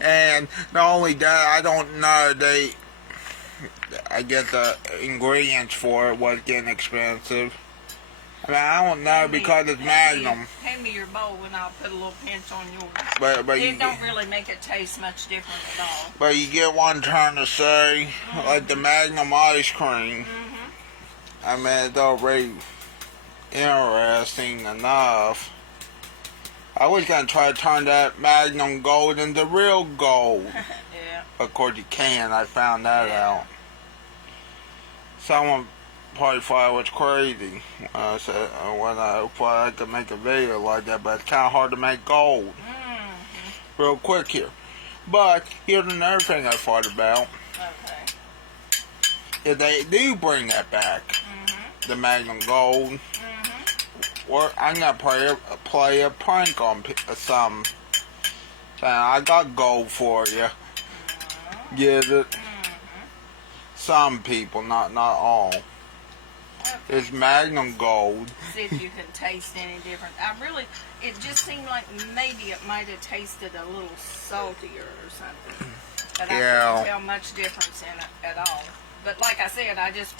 And not only that, I don't know, I get the ingredients for it was getting expensive. I mean, I don't know because it's Magnum. Hand me your bowl and I'll put a little pinch on yours. But It don't really make it taste much different at all. But you get what I'm trying to say, like the Magnum ice cream. I mean, it's already interesting enough. I was gonna try to turn that Magnum Gold into real gold. Yeah. Of course you can. I found that out. Someone probably thought I was crazy when I thought I could make a video like that, but it's kind of hard to make gold real quick here. But here's another thing I thought about. Okay. If they do bring that back, the Magnum Gold, or I'm gonna play a prank on some. I got gold for you. Get it? Some people, not all. It's Magnum Gold. See if you can taste any different. It just seemed like maybe it might have tasted a little saltier or something. But I couldn't tell much difference in it at all. But like I said, I just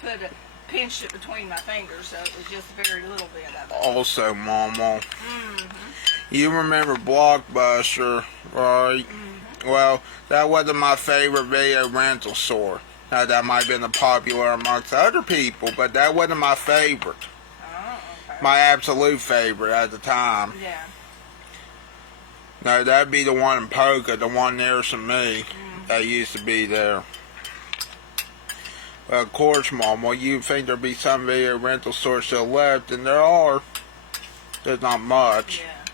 pinched it between my fingers, so it was just very little bit of it. Also, Mama, you remember Blockbuster, right? Well, that wasn't my favorite video rental store. Now, that might have been popular amongst other people, but that wasn't my favorite. Oh, okay. My absolute favorite at the time. Yeah. No, that'd be the one in Polka, the one nearest to me that used to be there. Well, of course, Mama, you think there'd be some video rental stores still left, and there are. There's not much. Yeah.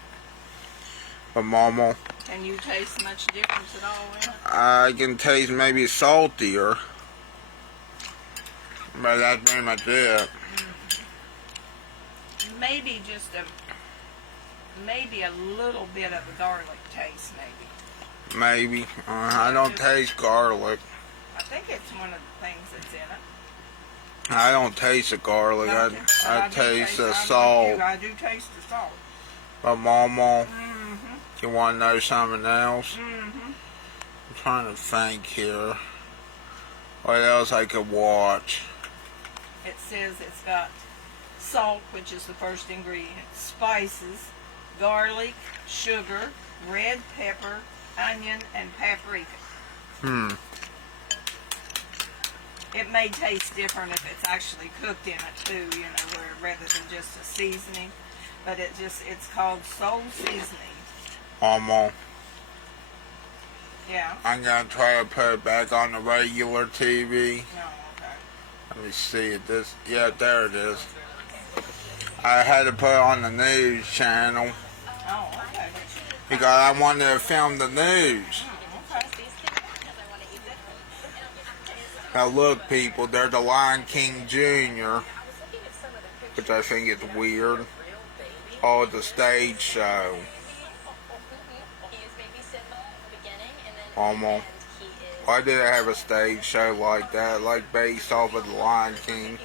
But, Mama, Can you taste much difference at all in it? I can taste maybe saltier. But that's pretty much it. Maybe maybe a little bit of a garlic taste, maybe. Maybe. I don't taste garlic. I think it's one of the things that's in it. I don't taste the garlic. I taste the salt. I do taste the salt. But, Mama, you want to know something else? I'm trying to think here. What else I could watch? It says it's got salt, which is the first ingredient, spices, garlic, sugar, red pepper, onion, and paprika. It may taste different if it's actually cooked in it too, rather than just a seasoning. But it's called soul seasoning. Mama, Yeah. I'm going to try to put it back on the regular TV. No, okay. Let me see it. Yeah, there it is. I had to put it on the news channel Oh, okay. because I wanted to film the news. Okay. Now look, people, they're the Lion King Jr., which I think is weird. Oh, the stage show. Almost. Why did I have a stage show like that, like based off of the Lion King?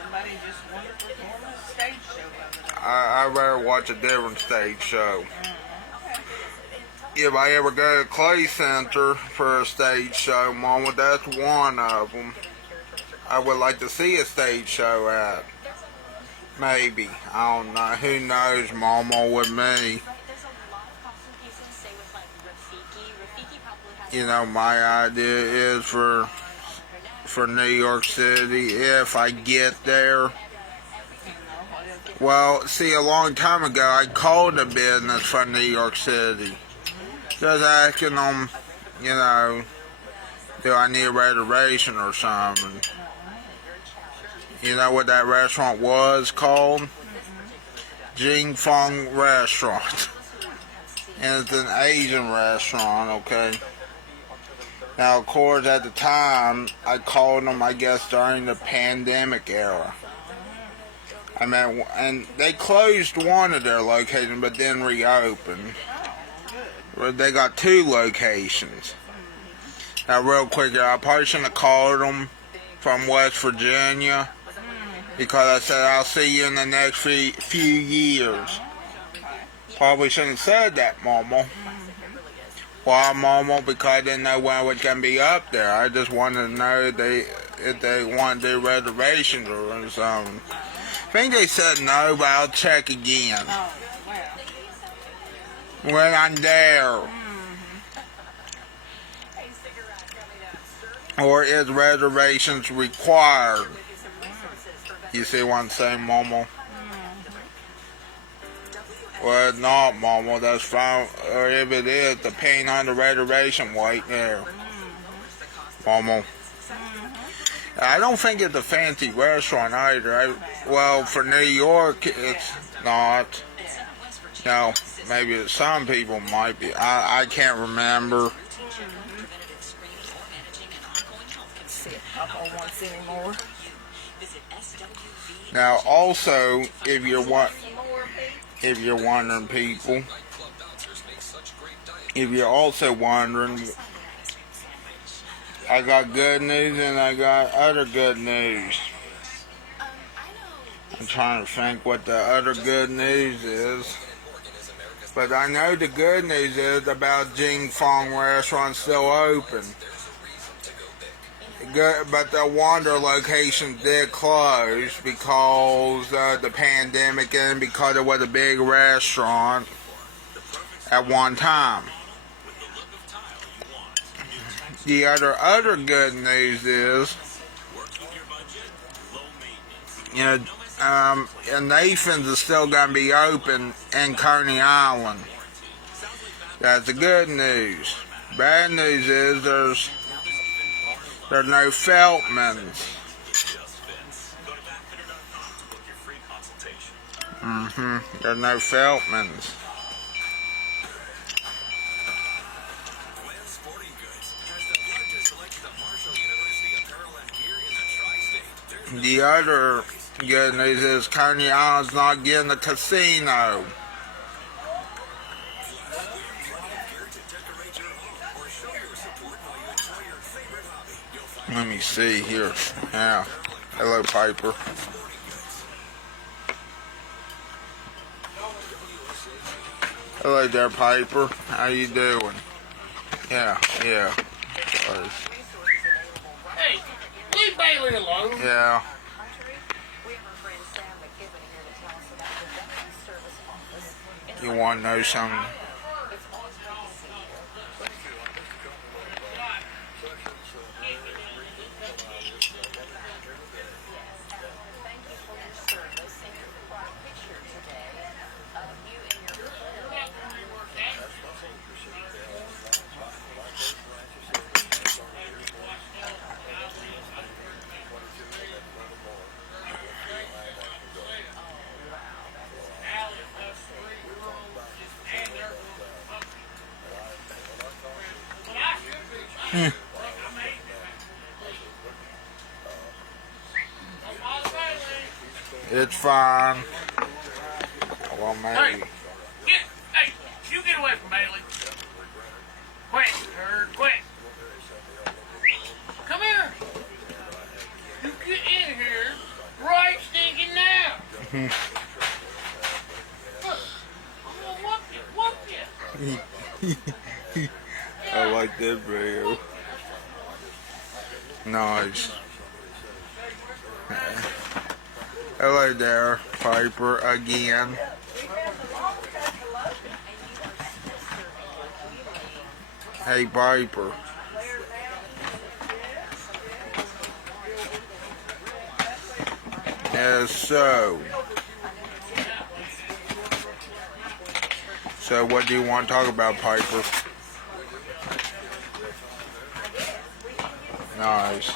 Somebody just wanted to perform a stage show of it. I'd rather watch a different stage show. If I ever go to Clay Center for a stage show, Mama, that's one of them. I would like to see a stage show at. Maybe. I don't know. Who knows, Mama, with me. You know, my idea is for New York City, if I get there. Well, see, a long time ago, I called a business for New York City. Just asking them, do I need a reservation or something? You know what that restaurant was called? Jing Fong Restaurant. And it's an Asian restaurant, okay? Now, of course, at the time, I called them, I guess, during the pandemic era. I mean, and they closed one of their locations, but then reopened. They got 2 locations. Now, real quick, I probably shouldn't have called them from West Virginia, because I said, I'll see you in the next few years. Probably shouldn't have said that, Mama. Why, Momo? Because I didn't know when it was going to be up there. I just wanted to know if they wanted to do reservations or something. I think they said no, but I'll check again Oh, well. when I'm there. Or is reservations required? You see what I'm saying, Momo? Well, it's not, Momo. That's fine. Or if it is, the paying on the reservation right there, Momo. I don't think it's a fancy restaurant either. Well, for New York, it's not. No, maybe some people might be. I can't remember. See if Papa wants any more. Now, also, if you're wondering, people, if you're also wondering, I got good news and I got other good news. I'm trying to think what the other good news is. But I know the good news is about Jing Fong restaurant still open. But the Wander location did close because of the pandemic and because it was a big restaurant at one time. The other good news is, and Nathan's is still going to be open in Coney Island. That's the good news. Bad news is there's no Feltmans. There's no Feltmans. The other good news is Coney Island's not getting a casino. Let me see here. Yeah. Hello, Piper. Hello there, Piper. How you doing? Yeah. Hey, leave Bailey alone. Yeah. You want to know something? It's fine. Well, maybe. Hey, you get away from Bailey. Quick, Bird, quick. Come here. You get in here right stinking now. Look, I'm gonna whoop you. I like that video. Nice. Hello there, Piper, again. Hey, Piper. So what do you want to talk about, Piper? Nice.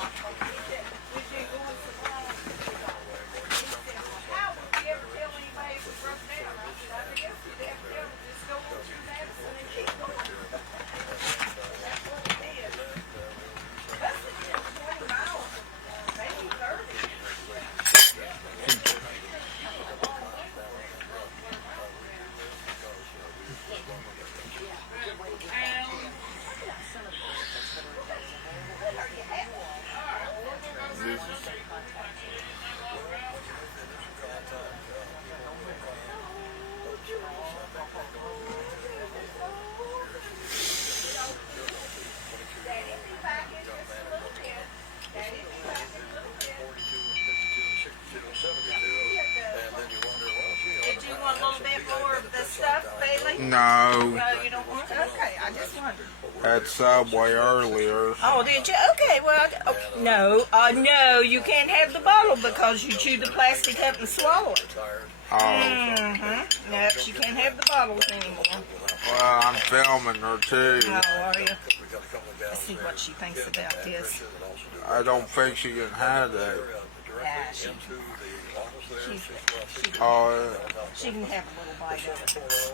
No, No, you don't want it? Okay, I just wondered. had Subway earlier. Oh, did you? Okay, well, okay. No, you can't have the bottle because you chew the plastic up and swallow it. Oh, Mm-hmm. Nope, she can't have the bottles anymore. well, I'm filming her too. Oh, are you? Let's see what she thinks about this. I don't think she can have that. Yeah, she Oh, can have a little bite of it.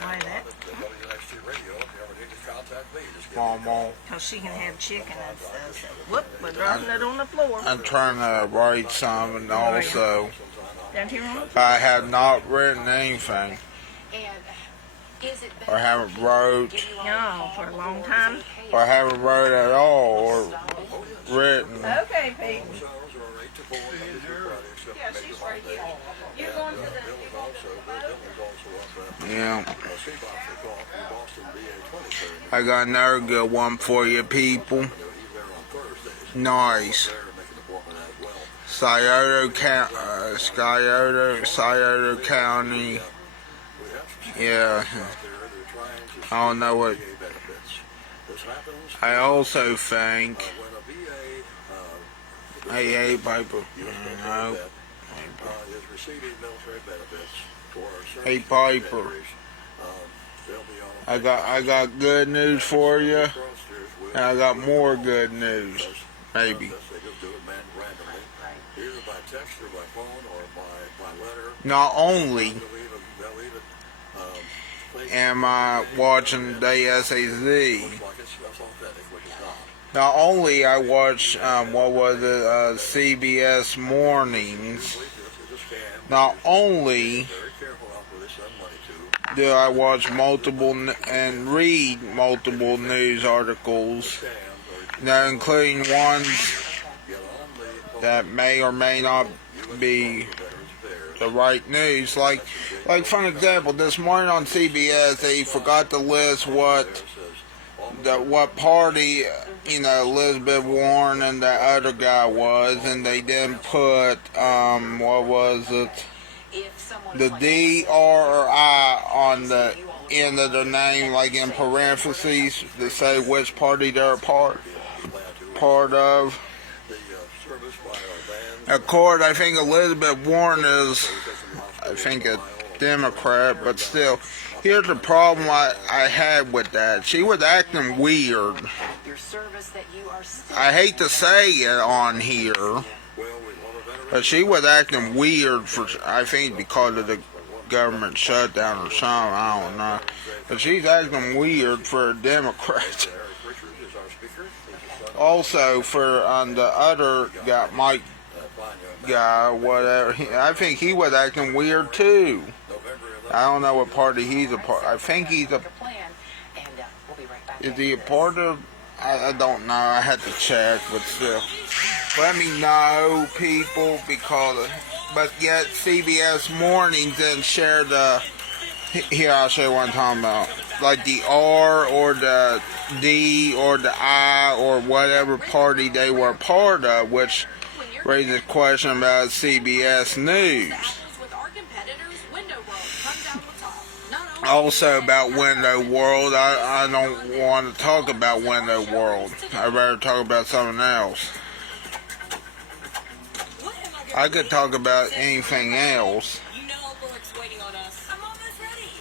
Why that? Mama, Because she can have chicken and stuff. So, whoop, we're dropping it on the floor. I'm trying to write something also. Down here on the floor. I have not written anything. Or haven't wrote, No, for a long time. or haven't wrote at all, or written. Okay, Pete. Yeah, she's right here. You're going to the boat? Yeah. I got another good one for you people. Nice. Scioto County. Yeah. I don't know what. I also think. Hey, Piper. No. Hey, Piper. I got good news for you. And I got more good news. Maybe. Not only am I watching the SAZ, not only I watch, CBS Mornings, not only do I watch multiple and read multiple news articles, including ones that may or may not be the right news. Like for an example, this morning on CBS, they forgot to list what party, Elizabeth Warren and the other guy was, and they didn't put, what was it, the D, R, or I on the end of the name, like in parentheses, to say which party they're part of. Of course, I think Elizabeth Warren is, I think, a Democrat, but still, here's the problem I had with that. She was acting weird. I hate to say it on here, but she was acting weird I think, because of the government shutdown or something. I don't know. But she's acting weird for a Democrat. Also, for the other guy, Mike guy, whatever, I think he was acting weird too. I don't know what party he's a part. I think he's a. Is he a part of? I don't know. I had to check, but still, let me know, people, because. But yet, CBS Mornings didn't share the. Here, I'll show you what I'm talking about. Like the R or the D or the I or whatever party they were part of, which raises a question about CBS News. Also about Window World, I don't want to talk about Window World. I'd rather talk about something else. I could talk about anything else.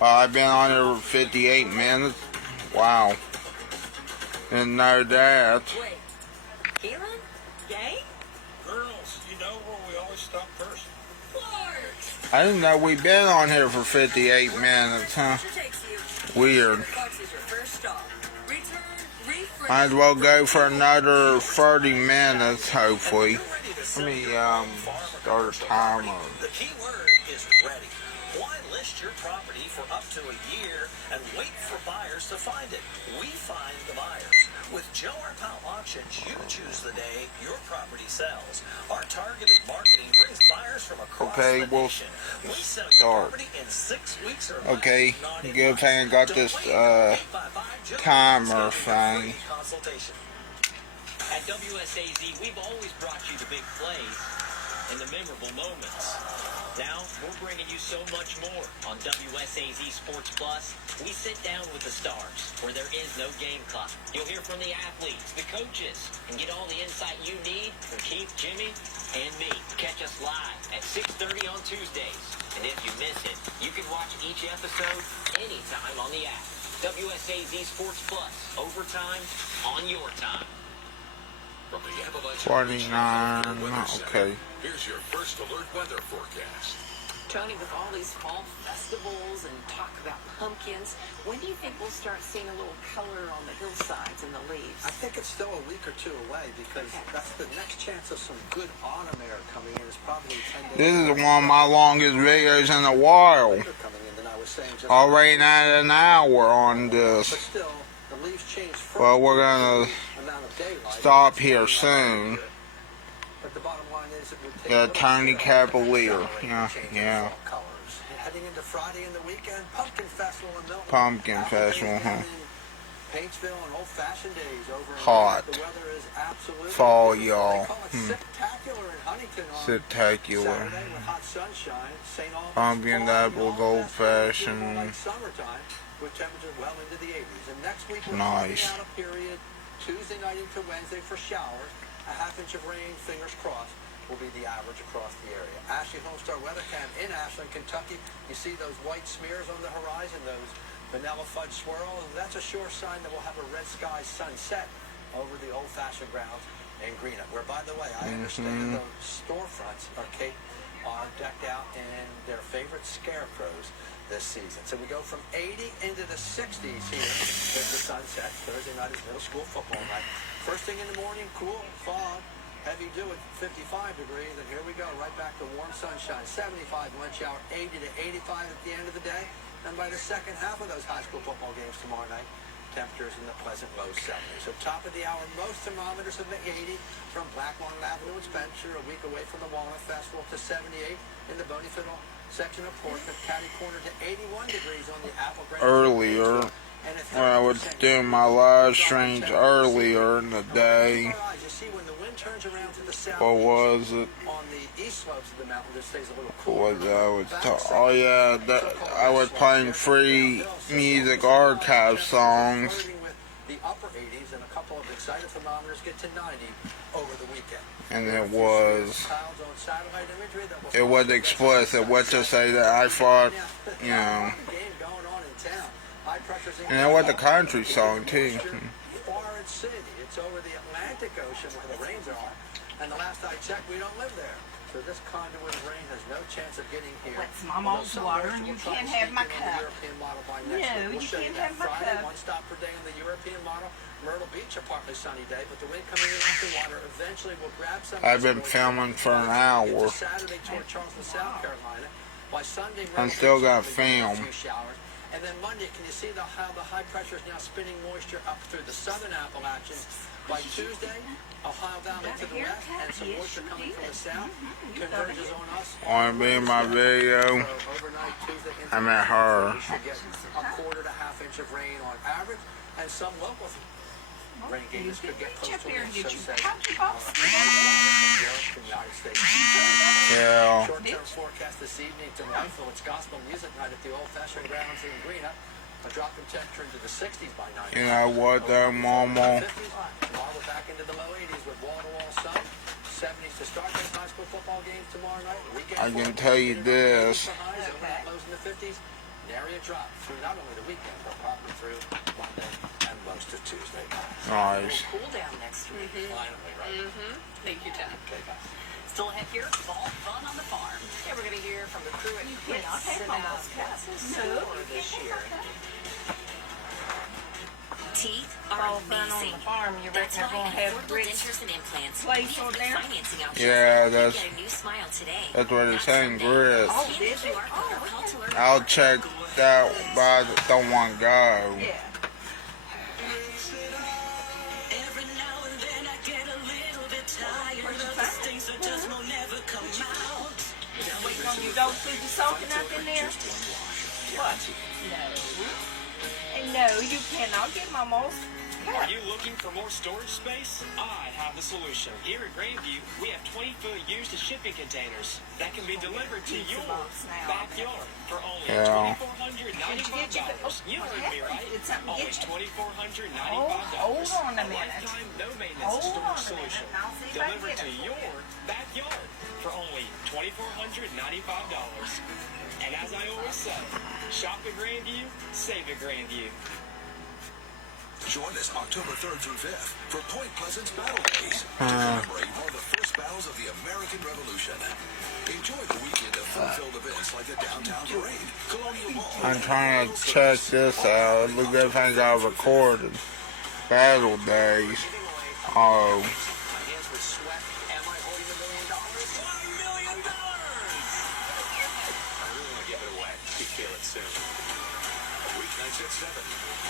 I've been on here for 58 minutes. Wow. Didn't know that. I didn't know we'd been on here for 58 minutes, huh? Weird. Might as well go for another 30 minutes, hopefully. Let me, start a timer. The key word is ready. Why list your property for up to a year and wait for buyers to find it? We find the buyers. With Joe R. Powell Auctions, you choose the day your property sells. Our targeted marketing brings buyers from across the nation. We sell your property in 6 weeks or less. Okay, good thing I got this timer thing. At WSAZ, we've always brought you the big plays. and the memorable moments. Now, we're bringing you so much more on WSAZ Sports Plus. We sit down with the stars where there is no game clock. You'll hear from the athletes, the coaches, and get all the insight you need from Keith, Jimmy, and me. Catch us live at 6:30 on Tuesdays. And if you miss it, you can watch each episode anytime on the app. WSAZ Sports Plus. Overtime on your time. From the Avalanche 49, Weather Center, okay. here's your first alert weather forecast. Tony, with all these fall festivals and talk about pumpkins, when do you think we'll start seeing a little color on the hillsides and the leaves? I think it's still a week or two away because that's the next chance of some good autumn air coming in. Is probably 10 days. This is one of my longest videos in a while. Coming in than I was saying just Already at an hour on this. But still, the leaves change first. Well, we're gonna amount of daylight. stop here soon. But the bottom line is it would take Yeah, a little Tony bit of Cavalier. change Yeah, in yeah. fall colors. Heading into Friday and the weekend, Pumpkin Festival in Milton. Pumpkin Apple Festival, days huh? down in Paintsville and old-fashioned days over in Hot. The weather is absolutely Fall, beautiful. y'all. They call it Spectacular in Huntington on Spectacular. Saturday with hot sunshine. St. Albans, Pumpkin fall, apples, all old festival is fashioned. like summertime with temperatures well into the 80s. And next week we're Nice. starting out a period Tuesday night into Wednesday for showers. A half-inch of rain, fingers crossed, will be the average across the area. Ashley Homestar Weather Cam in Ashland, Kentucky. You see those white smears on the horizon, those vanilla fudge swirls. That's a sure sign that we'll have a red sky sunset over the old-fashioned grounds in Greenup, where, by the way, I understand those storefronts are decked out in their favorite scarecrows this season. So we go from 80 into the 60s here as the sun sets. Thursday night is middle school football night. First thing in the morning, cool, fog, heavy dew at 55 degrees, and here we go, right back to warm sunshine. 75 lunch hour, 80 to 85 at the end of the day. And by the second half of those high school football games tomorrow night, temperatures in the pleasant low 70s. So top of the hour, most thermometers in the 80 from Black Walnut Avenue and Spencer, a week away from the Walnut Festival, to 78 in the Bony Fiddle section of Portsmouth, Catty Corner to 81 degrees on the Apple Grove. Earlier, when I was doing my live streams earlier in the day, what was it? On the east slopes of the mountain, it stays a little What cooler. was I was oh yeah, I was playing free music archive songs. With the upper 80s and a couple of excited thermometers get to 90 over the weekend. And it was explicit. What to say that I thought, you know, and it was a country song too. Forest City. It's over the Atlantic Ocean where the rains are. And the last I checked, we don't live there. So this conduit of rain has no chance of getting here. What's Mama's water and you can't have my cup. No, you can't have my cup. One stop per day on the European model. Myrtle Beach, a partly sunny day, but the wind coming in off the water eventually will grab some. I've been filming for an hour. Saturday toward Charleston, South Carolina. By Sunday, I'm still gonna film. And then Monday, can you see how the high pressure is now spinning moisture up through the southern Appalachians? By Tuesday, Ohio Valley to the west and some moisture coming from the south converges on us. Want to be in my video? Overnight Tuesday into I met her. we should get a quarter to half inch of rain on average, and some local rain gauges could get close to an inch. So say the United States. Yeah. Short-term forecast this evening to Rifle. It's gospel music night at the old-fashioned grounds in Greenup. A drop in temperature into the 60s by 9. You know what though, Mama? Tomorrow we're back into the low 80s with wall-to-wall sun. 70s to start those high school football games tomorrow night. Weekend I can tell you this. Overnight lows in the 50s. Nary a drop through not only the weekend, but probably through Monday and most of Tuesday. Nice. Cool down next week. Finally, right? Thank you, Tom. Okay, bye. Still ahead here, fall fun on the farm. Yeah, we're going to hear from the crew at Quits cannot have Mama's cup. Soar this year. Teeth Fall are fun on amazing. the farm. You That's reckon they're why gonna at have Affordable rich Dentures and Implants, we place have on great there? financing options. Yeah, You that's get a new smile today. that's what it's Not saying. someday. Grits. Oh, Scan the is it? QR code or call to learn I'll more. check that, but I don't want to go. Yeah. Every now and then I get a little bit tired of the things that just will never come out. Waiting on your dog food to soaking up in there? What? No. And no, you cannot get Mama's Are you looking for more storage space? I have the solution. Here at Grandview, we have 20-foot used shipping containers that can be delivered to your backyard for only $2,495. You heard me right. Only $2,495. Hold on a minute. Lifetime, no maintenance storage solution. Delivered to your backyard for only $2,495. And as I always say, shop at Grandview, save at Grandview. Join us October 3rd through 5th for Point Pleasant's Battle Days to commemorate one of the first battles of the American Revolution. Enjoy the weekend of fun-filled events like the Downtown Parade, Colonial Mall. I'm trying to check this out. Look at I got recorded. Battle Days. Oh. Weeknights at 7.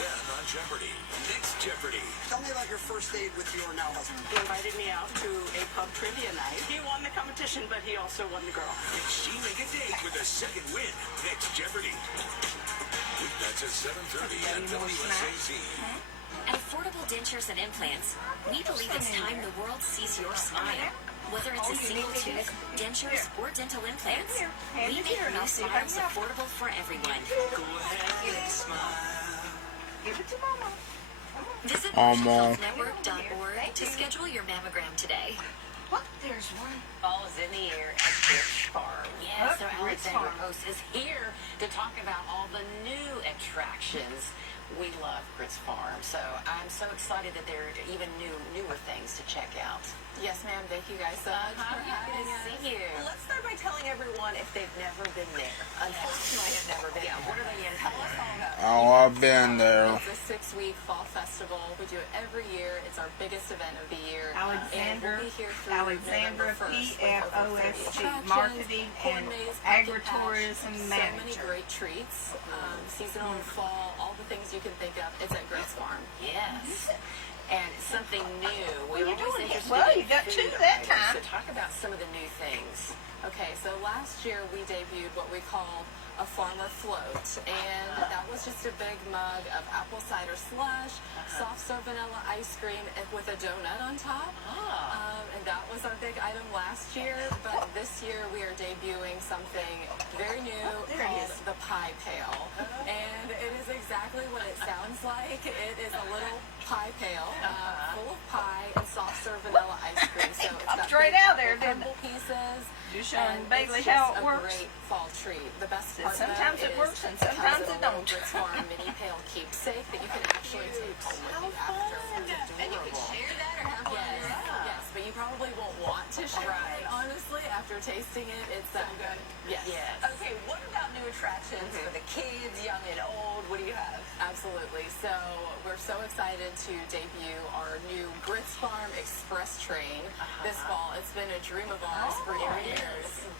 Then on Jeopardy. Next Jeopardy. Tell me about your first date with your now husband. He invited me out to a pub trivia night. He won the competition, but he also won the girl. Did she make a date with a second win? Next Jeopardy. Weeknights at 7:30 at WSAZ. At Affordable Dentures and Implants, we believe it's time the world sees your smile. Whether it's a single tooth, dentures, or dental implants, we make new smiles affordable for everyone. Go ahead and smile. Give it to Mama. Visit nationalhealthnetwork.org to schedule your mammogram today. What? There's one. Fall is in the air at Grits Farm. Yeah, so Alexander Post is here to talk about all the new attractions. We love Grits Farm, so I'm so excited that there are even newer things to check out. Yes, ma'am. Thank you guys so much for having us. Good to see you. Let's start by telling everyone if they've never been there. Unfortunately, I've never been. Yeah, what are they in? Tell us all about it. Oh, I've been there. It's a 6-week fall festival. We do it every year. It's our biggest event of the year. Alexandra, and we'll be here through Alexandra November 1st with over 30 PFOST, attractions, Marketing corn and maze, pumpkin Agritourism patch, Manager. So many great treats, seasonal and fall, all the things you can think of. It's at Grits Farm. Yes. And something new. Well, We're you're always doing it. interested Well, in you got food two that items. time. So talk about some of the new things. Okay, so last year we debuted what we called a farmer float, and that was just a big mug of apple cider slush, soft serve vanilla ice cream with a donut on top. And that was our big item last year, but this year we are debuting something very new called the pie pail. And it is exactly what it sounds like. It is a little pie pail full of pie and soft serve vanilla ice cream. So it's got Straight big out there, didn't crumble pieces. You're showing And Bailey it's how just it works. A great fall treat. The best part Sometimes of it that works is and sometimes has it a little don't. Grits Farm mini pail keepsake that you can actually take home with you after. It's And you can adorable. share that or have one Yes, yourself. yes, but you probably won't want to share Right. it, honestly, after tasting it. It's that good. Yes. Yes. Okay, what about new attractions for the kids, young and old? What do you have? Absolutely. So we're so excited to debut our new Grits Farm Express train this fall. It's been a dream of ours for years.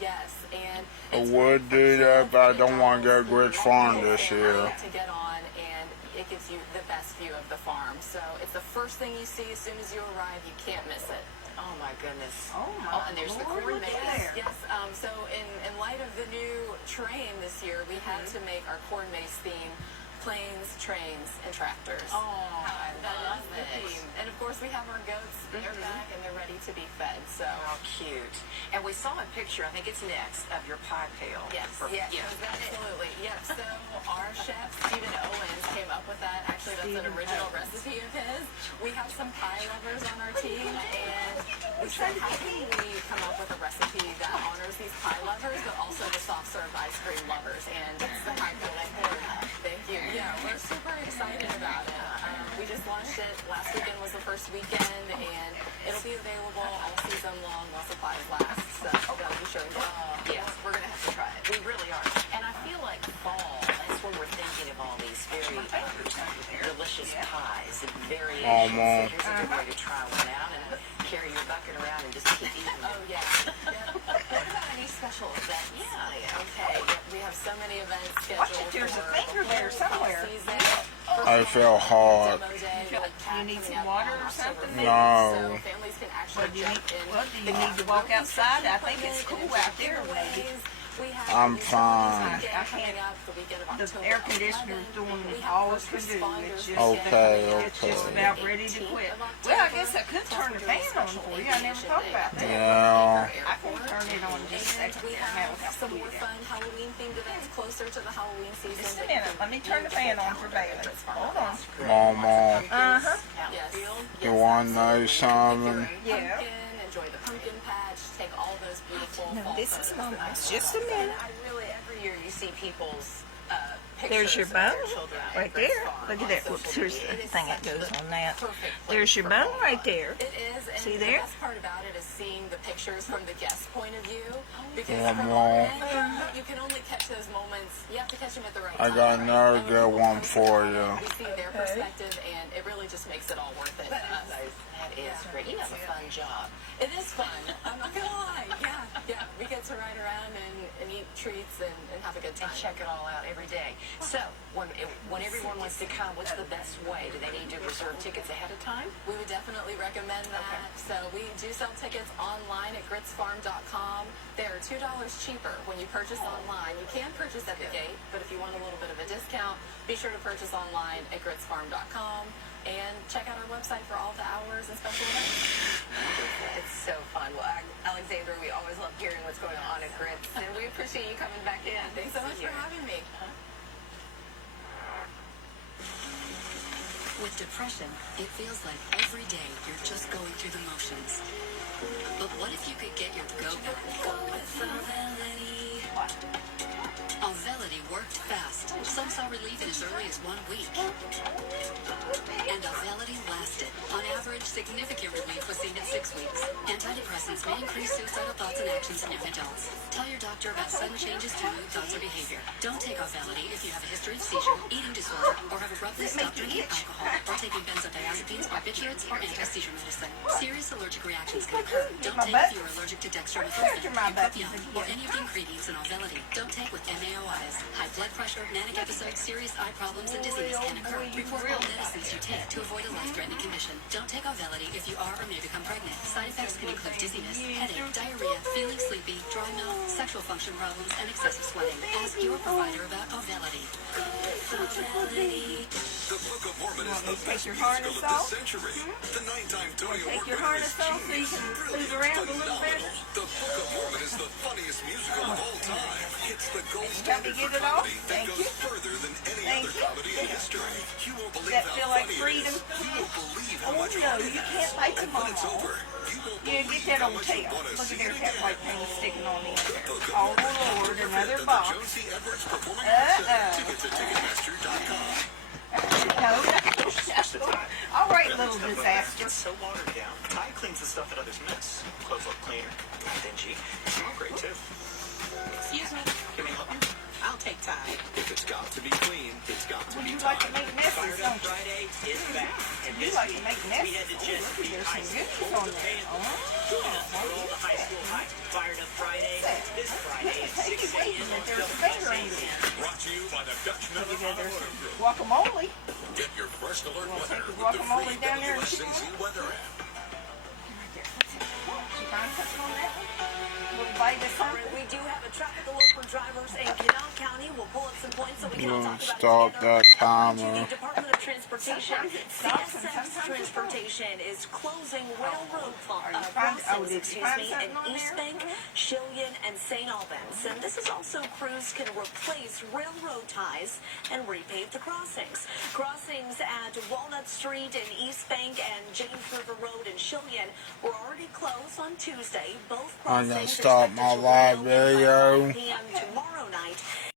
Yes, and I would do that, but I don't want to go to Grits Farm this year. to get on, and it gives you the best view of the farm. So it's the first thing you see as soon as you arrive. You can't miss it. Oh my goodness. Oh, my And there's the Lord, corn look maze. there. Yes. So in light of the new train this year, we had to make our corn maze theme planes, trains, and tractors. Oh, I That love is the it. theme. And of course, we have our goats. They're back and they're ready to be fed. So. How cute. And we saw a picture, I think it's next, of your pie pail. Yes, Yeah. absolutely. Yep. So our chef Stephen Owens came up with that. Actually, that's an original recipe of his. We have some pie lovers on our team, and we said, how can we come up with a recipe that honors these pie lovers, but also the soft serve ice cream lovers? And it's the pie pail. Thank you. Yeah, we're super excited about it. We just launched it. Last weekend was the first weekend, and it'll be available all season long while supplies last. So that'll be sure. Yes, We're gonna have to try it. we really are. And I feel like fall, that's when we're thinking of all these very delicious pies and variations. Almost. So here's a good way to try one out and carry your bucket around and just keep eating. Oh yeah. What about any special events? Yeah. Okay. We have so many events scheduled. Watch it, there's a for finger there fall somewhere. season. I feel hot. Demo day, You need some water or something? No. So families can actually Well, do you jump need, in. well, do you need to walk outside? I think it's cool out there, lady. We have I'm the fine. weekend coming up, the weekend of The October air conditioner's 11th. doing We have all it first can do. responders It's weekend Okay, coming up. It's just okay. about ready to quit. Well, I guess I could turn the fan on for you. I never thought about that. Yeah. I can turn it on just a And second. we That would have help some you more there. fun Halloween themed events closer to the Halloween season. Just a that you minute. can Let me turn the use fan your on for calendar. Bailey. Hold on. Mama, Uh-huh. Yes. you want to know something? Yeah. Pumpkin, enjoy the pumpkin patch, take all those beautiful No, fall this is photos. Mama's. Just a minute. I really, every year you see people's pictures There's your of bone their children at right Grace there. Farm Look on at that. social Whoops, here's media. the It is thing that such a goes on that. perfect place There's your for bone fall right fun. there. It is, and See the there? best part about it is seeing the pictures from the guest point of view. Because Yeah, from Mom. our end, you can only catch those moments. You have to catch them at the right I time. got another And when good people one post for about it, you. We see their perspective, and it really just makes it all worth it to us. That is great. You have a fun job. It is fun. I'm not gonna lie. Yeah. We get to ride around and eat treats and have a good time. And check it all out every day. So, when everyone wants to come, what's the best way? Do they need to reserve tickets ahead of time? We would definitely recommend that. So we do sell tickets online at gritsfarm.com. They are $2 cheaper when you purchase online. You can purchase at the gate, but if you want a little bit of a discount, be sure to purchase online at gritsfarm.com and check out our website for all the hours and special events. It's so fun. Well, Alexandra, we always love hearing what's going on at Grits, and we appreciate you coming back in. Thanks so much for having me. With depression, it feels like every day you're just going through the motions. But what if you could get your go back? Go with Auvelity. Auvelity worked fast. Some saw relief in as early as 1 week. And Auvelity lasted. On average, significant relief was seen at 6 weeks. Antidepressants may increase suicidal thoughts and actions in young adults. Tell your doctor about sudden changes to mood, thoughts, or behavior. Don't take Auvelity if you have a history of seizure, eating disorder, or have abruptly stopped drinking alcohol, or taking benzodiazepines, barbiturates, or anti-seizure medicine. Serious allergic reactions can occur. Don't take if you're allergic to dextromethorphan, bupropion, or any of the ingredients in Auvelity. Don't take with MAOIs. High blood pressure, manic episodes, serious eye problems, and dizziness can occur. Report all medicines you take to avoid a life-threatening condition. Don't take Auvelity if you are or may become pregnant. Side effects can include dizziness, headache, diarrhea, feeling sleepy, dry mouth, sexual function problems, and excessive sweating. Ask your provider about Auvelity. The Book of Mormon is the best your musical harness of the off? century. The 9-time Tony Take Award your winner harness is off so you genius, can move brilliant, around a little phenomenal. bit. The Book of Mormon is the funniest musical of all time. It's the gold Help me standard get for it off? comedy that Thank goes you. further than any Thank other you. comedy in history. You won't believe That how feel like funny freedom? it is. You won't believe how Oh much no, heart it you has. can't bite And them when it's all. over, you won't Yeah, believe get that how old much you tail. want to Look see at it there's that again. white thing sticking on the end The there. Book of Oh Mormon is Lord, no another different than the box. Joan C. Edwards Performing Arts Center. Tickets at Ticketmaster.com. All right, little disaster. It's so watered down. Tide cleans the stuff that others miss. Clothes look cleaner, dingy. Smell great too. Excuse me. Give me a hug. I'll take Tide. If it's got to be clean, it's got to Would be you like to Tide. make messes, Fired Up don't you? Friday is back. And You this like to week, make we messes. head to Oh, Chesapeake there's High some School goodies for on the there. pay Join us for all the high school hype. Fired Up Friday this Friday at 6 a.m. on There's a finger in WSAN. there. Brought to you by the Dutch Mill Look at there's Automotive Group. guacamole. Get your first alert Wanna weather take the with the guacamole free down there and WSAZ weather app. You find something on that one? Little bite of something? We do have a traffic alert for drivers in Kanawha County. We'll pull up some points so we can all You talk about stop it together. that timer. The Department of Transportation, Sometimes it stops and CSX sometimes it Transportation is closing railroad Are you finding- crossings, did you find in something on East there? Bank, Shillian, and St. Albans. And this is also crews can replace railroad ties and repave the crossings. Crossings at Walnut Street in East Bank and James River Road in Shillian were already closed on Tuesday. Both I'm crossings gonna stop expected my to live reopen by video. 5 p.m. tomorrow night.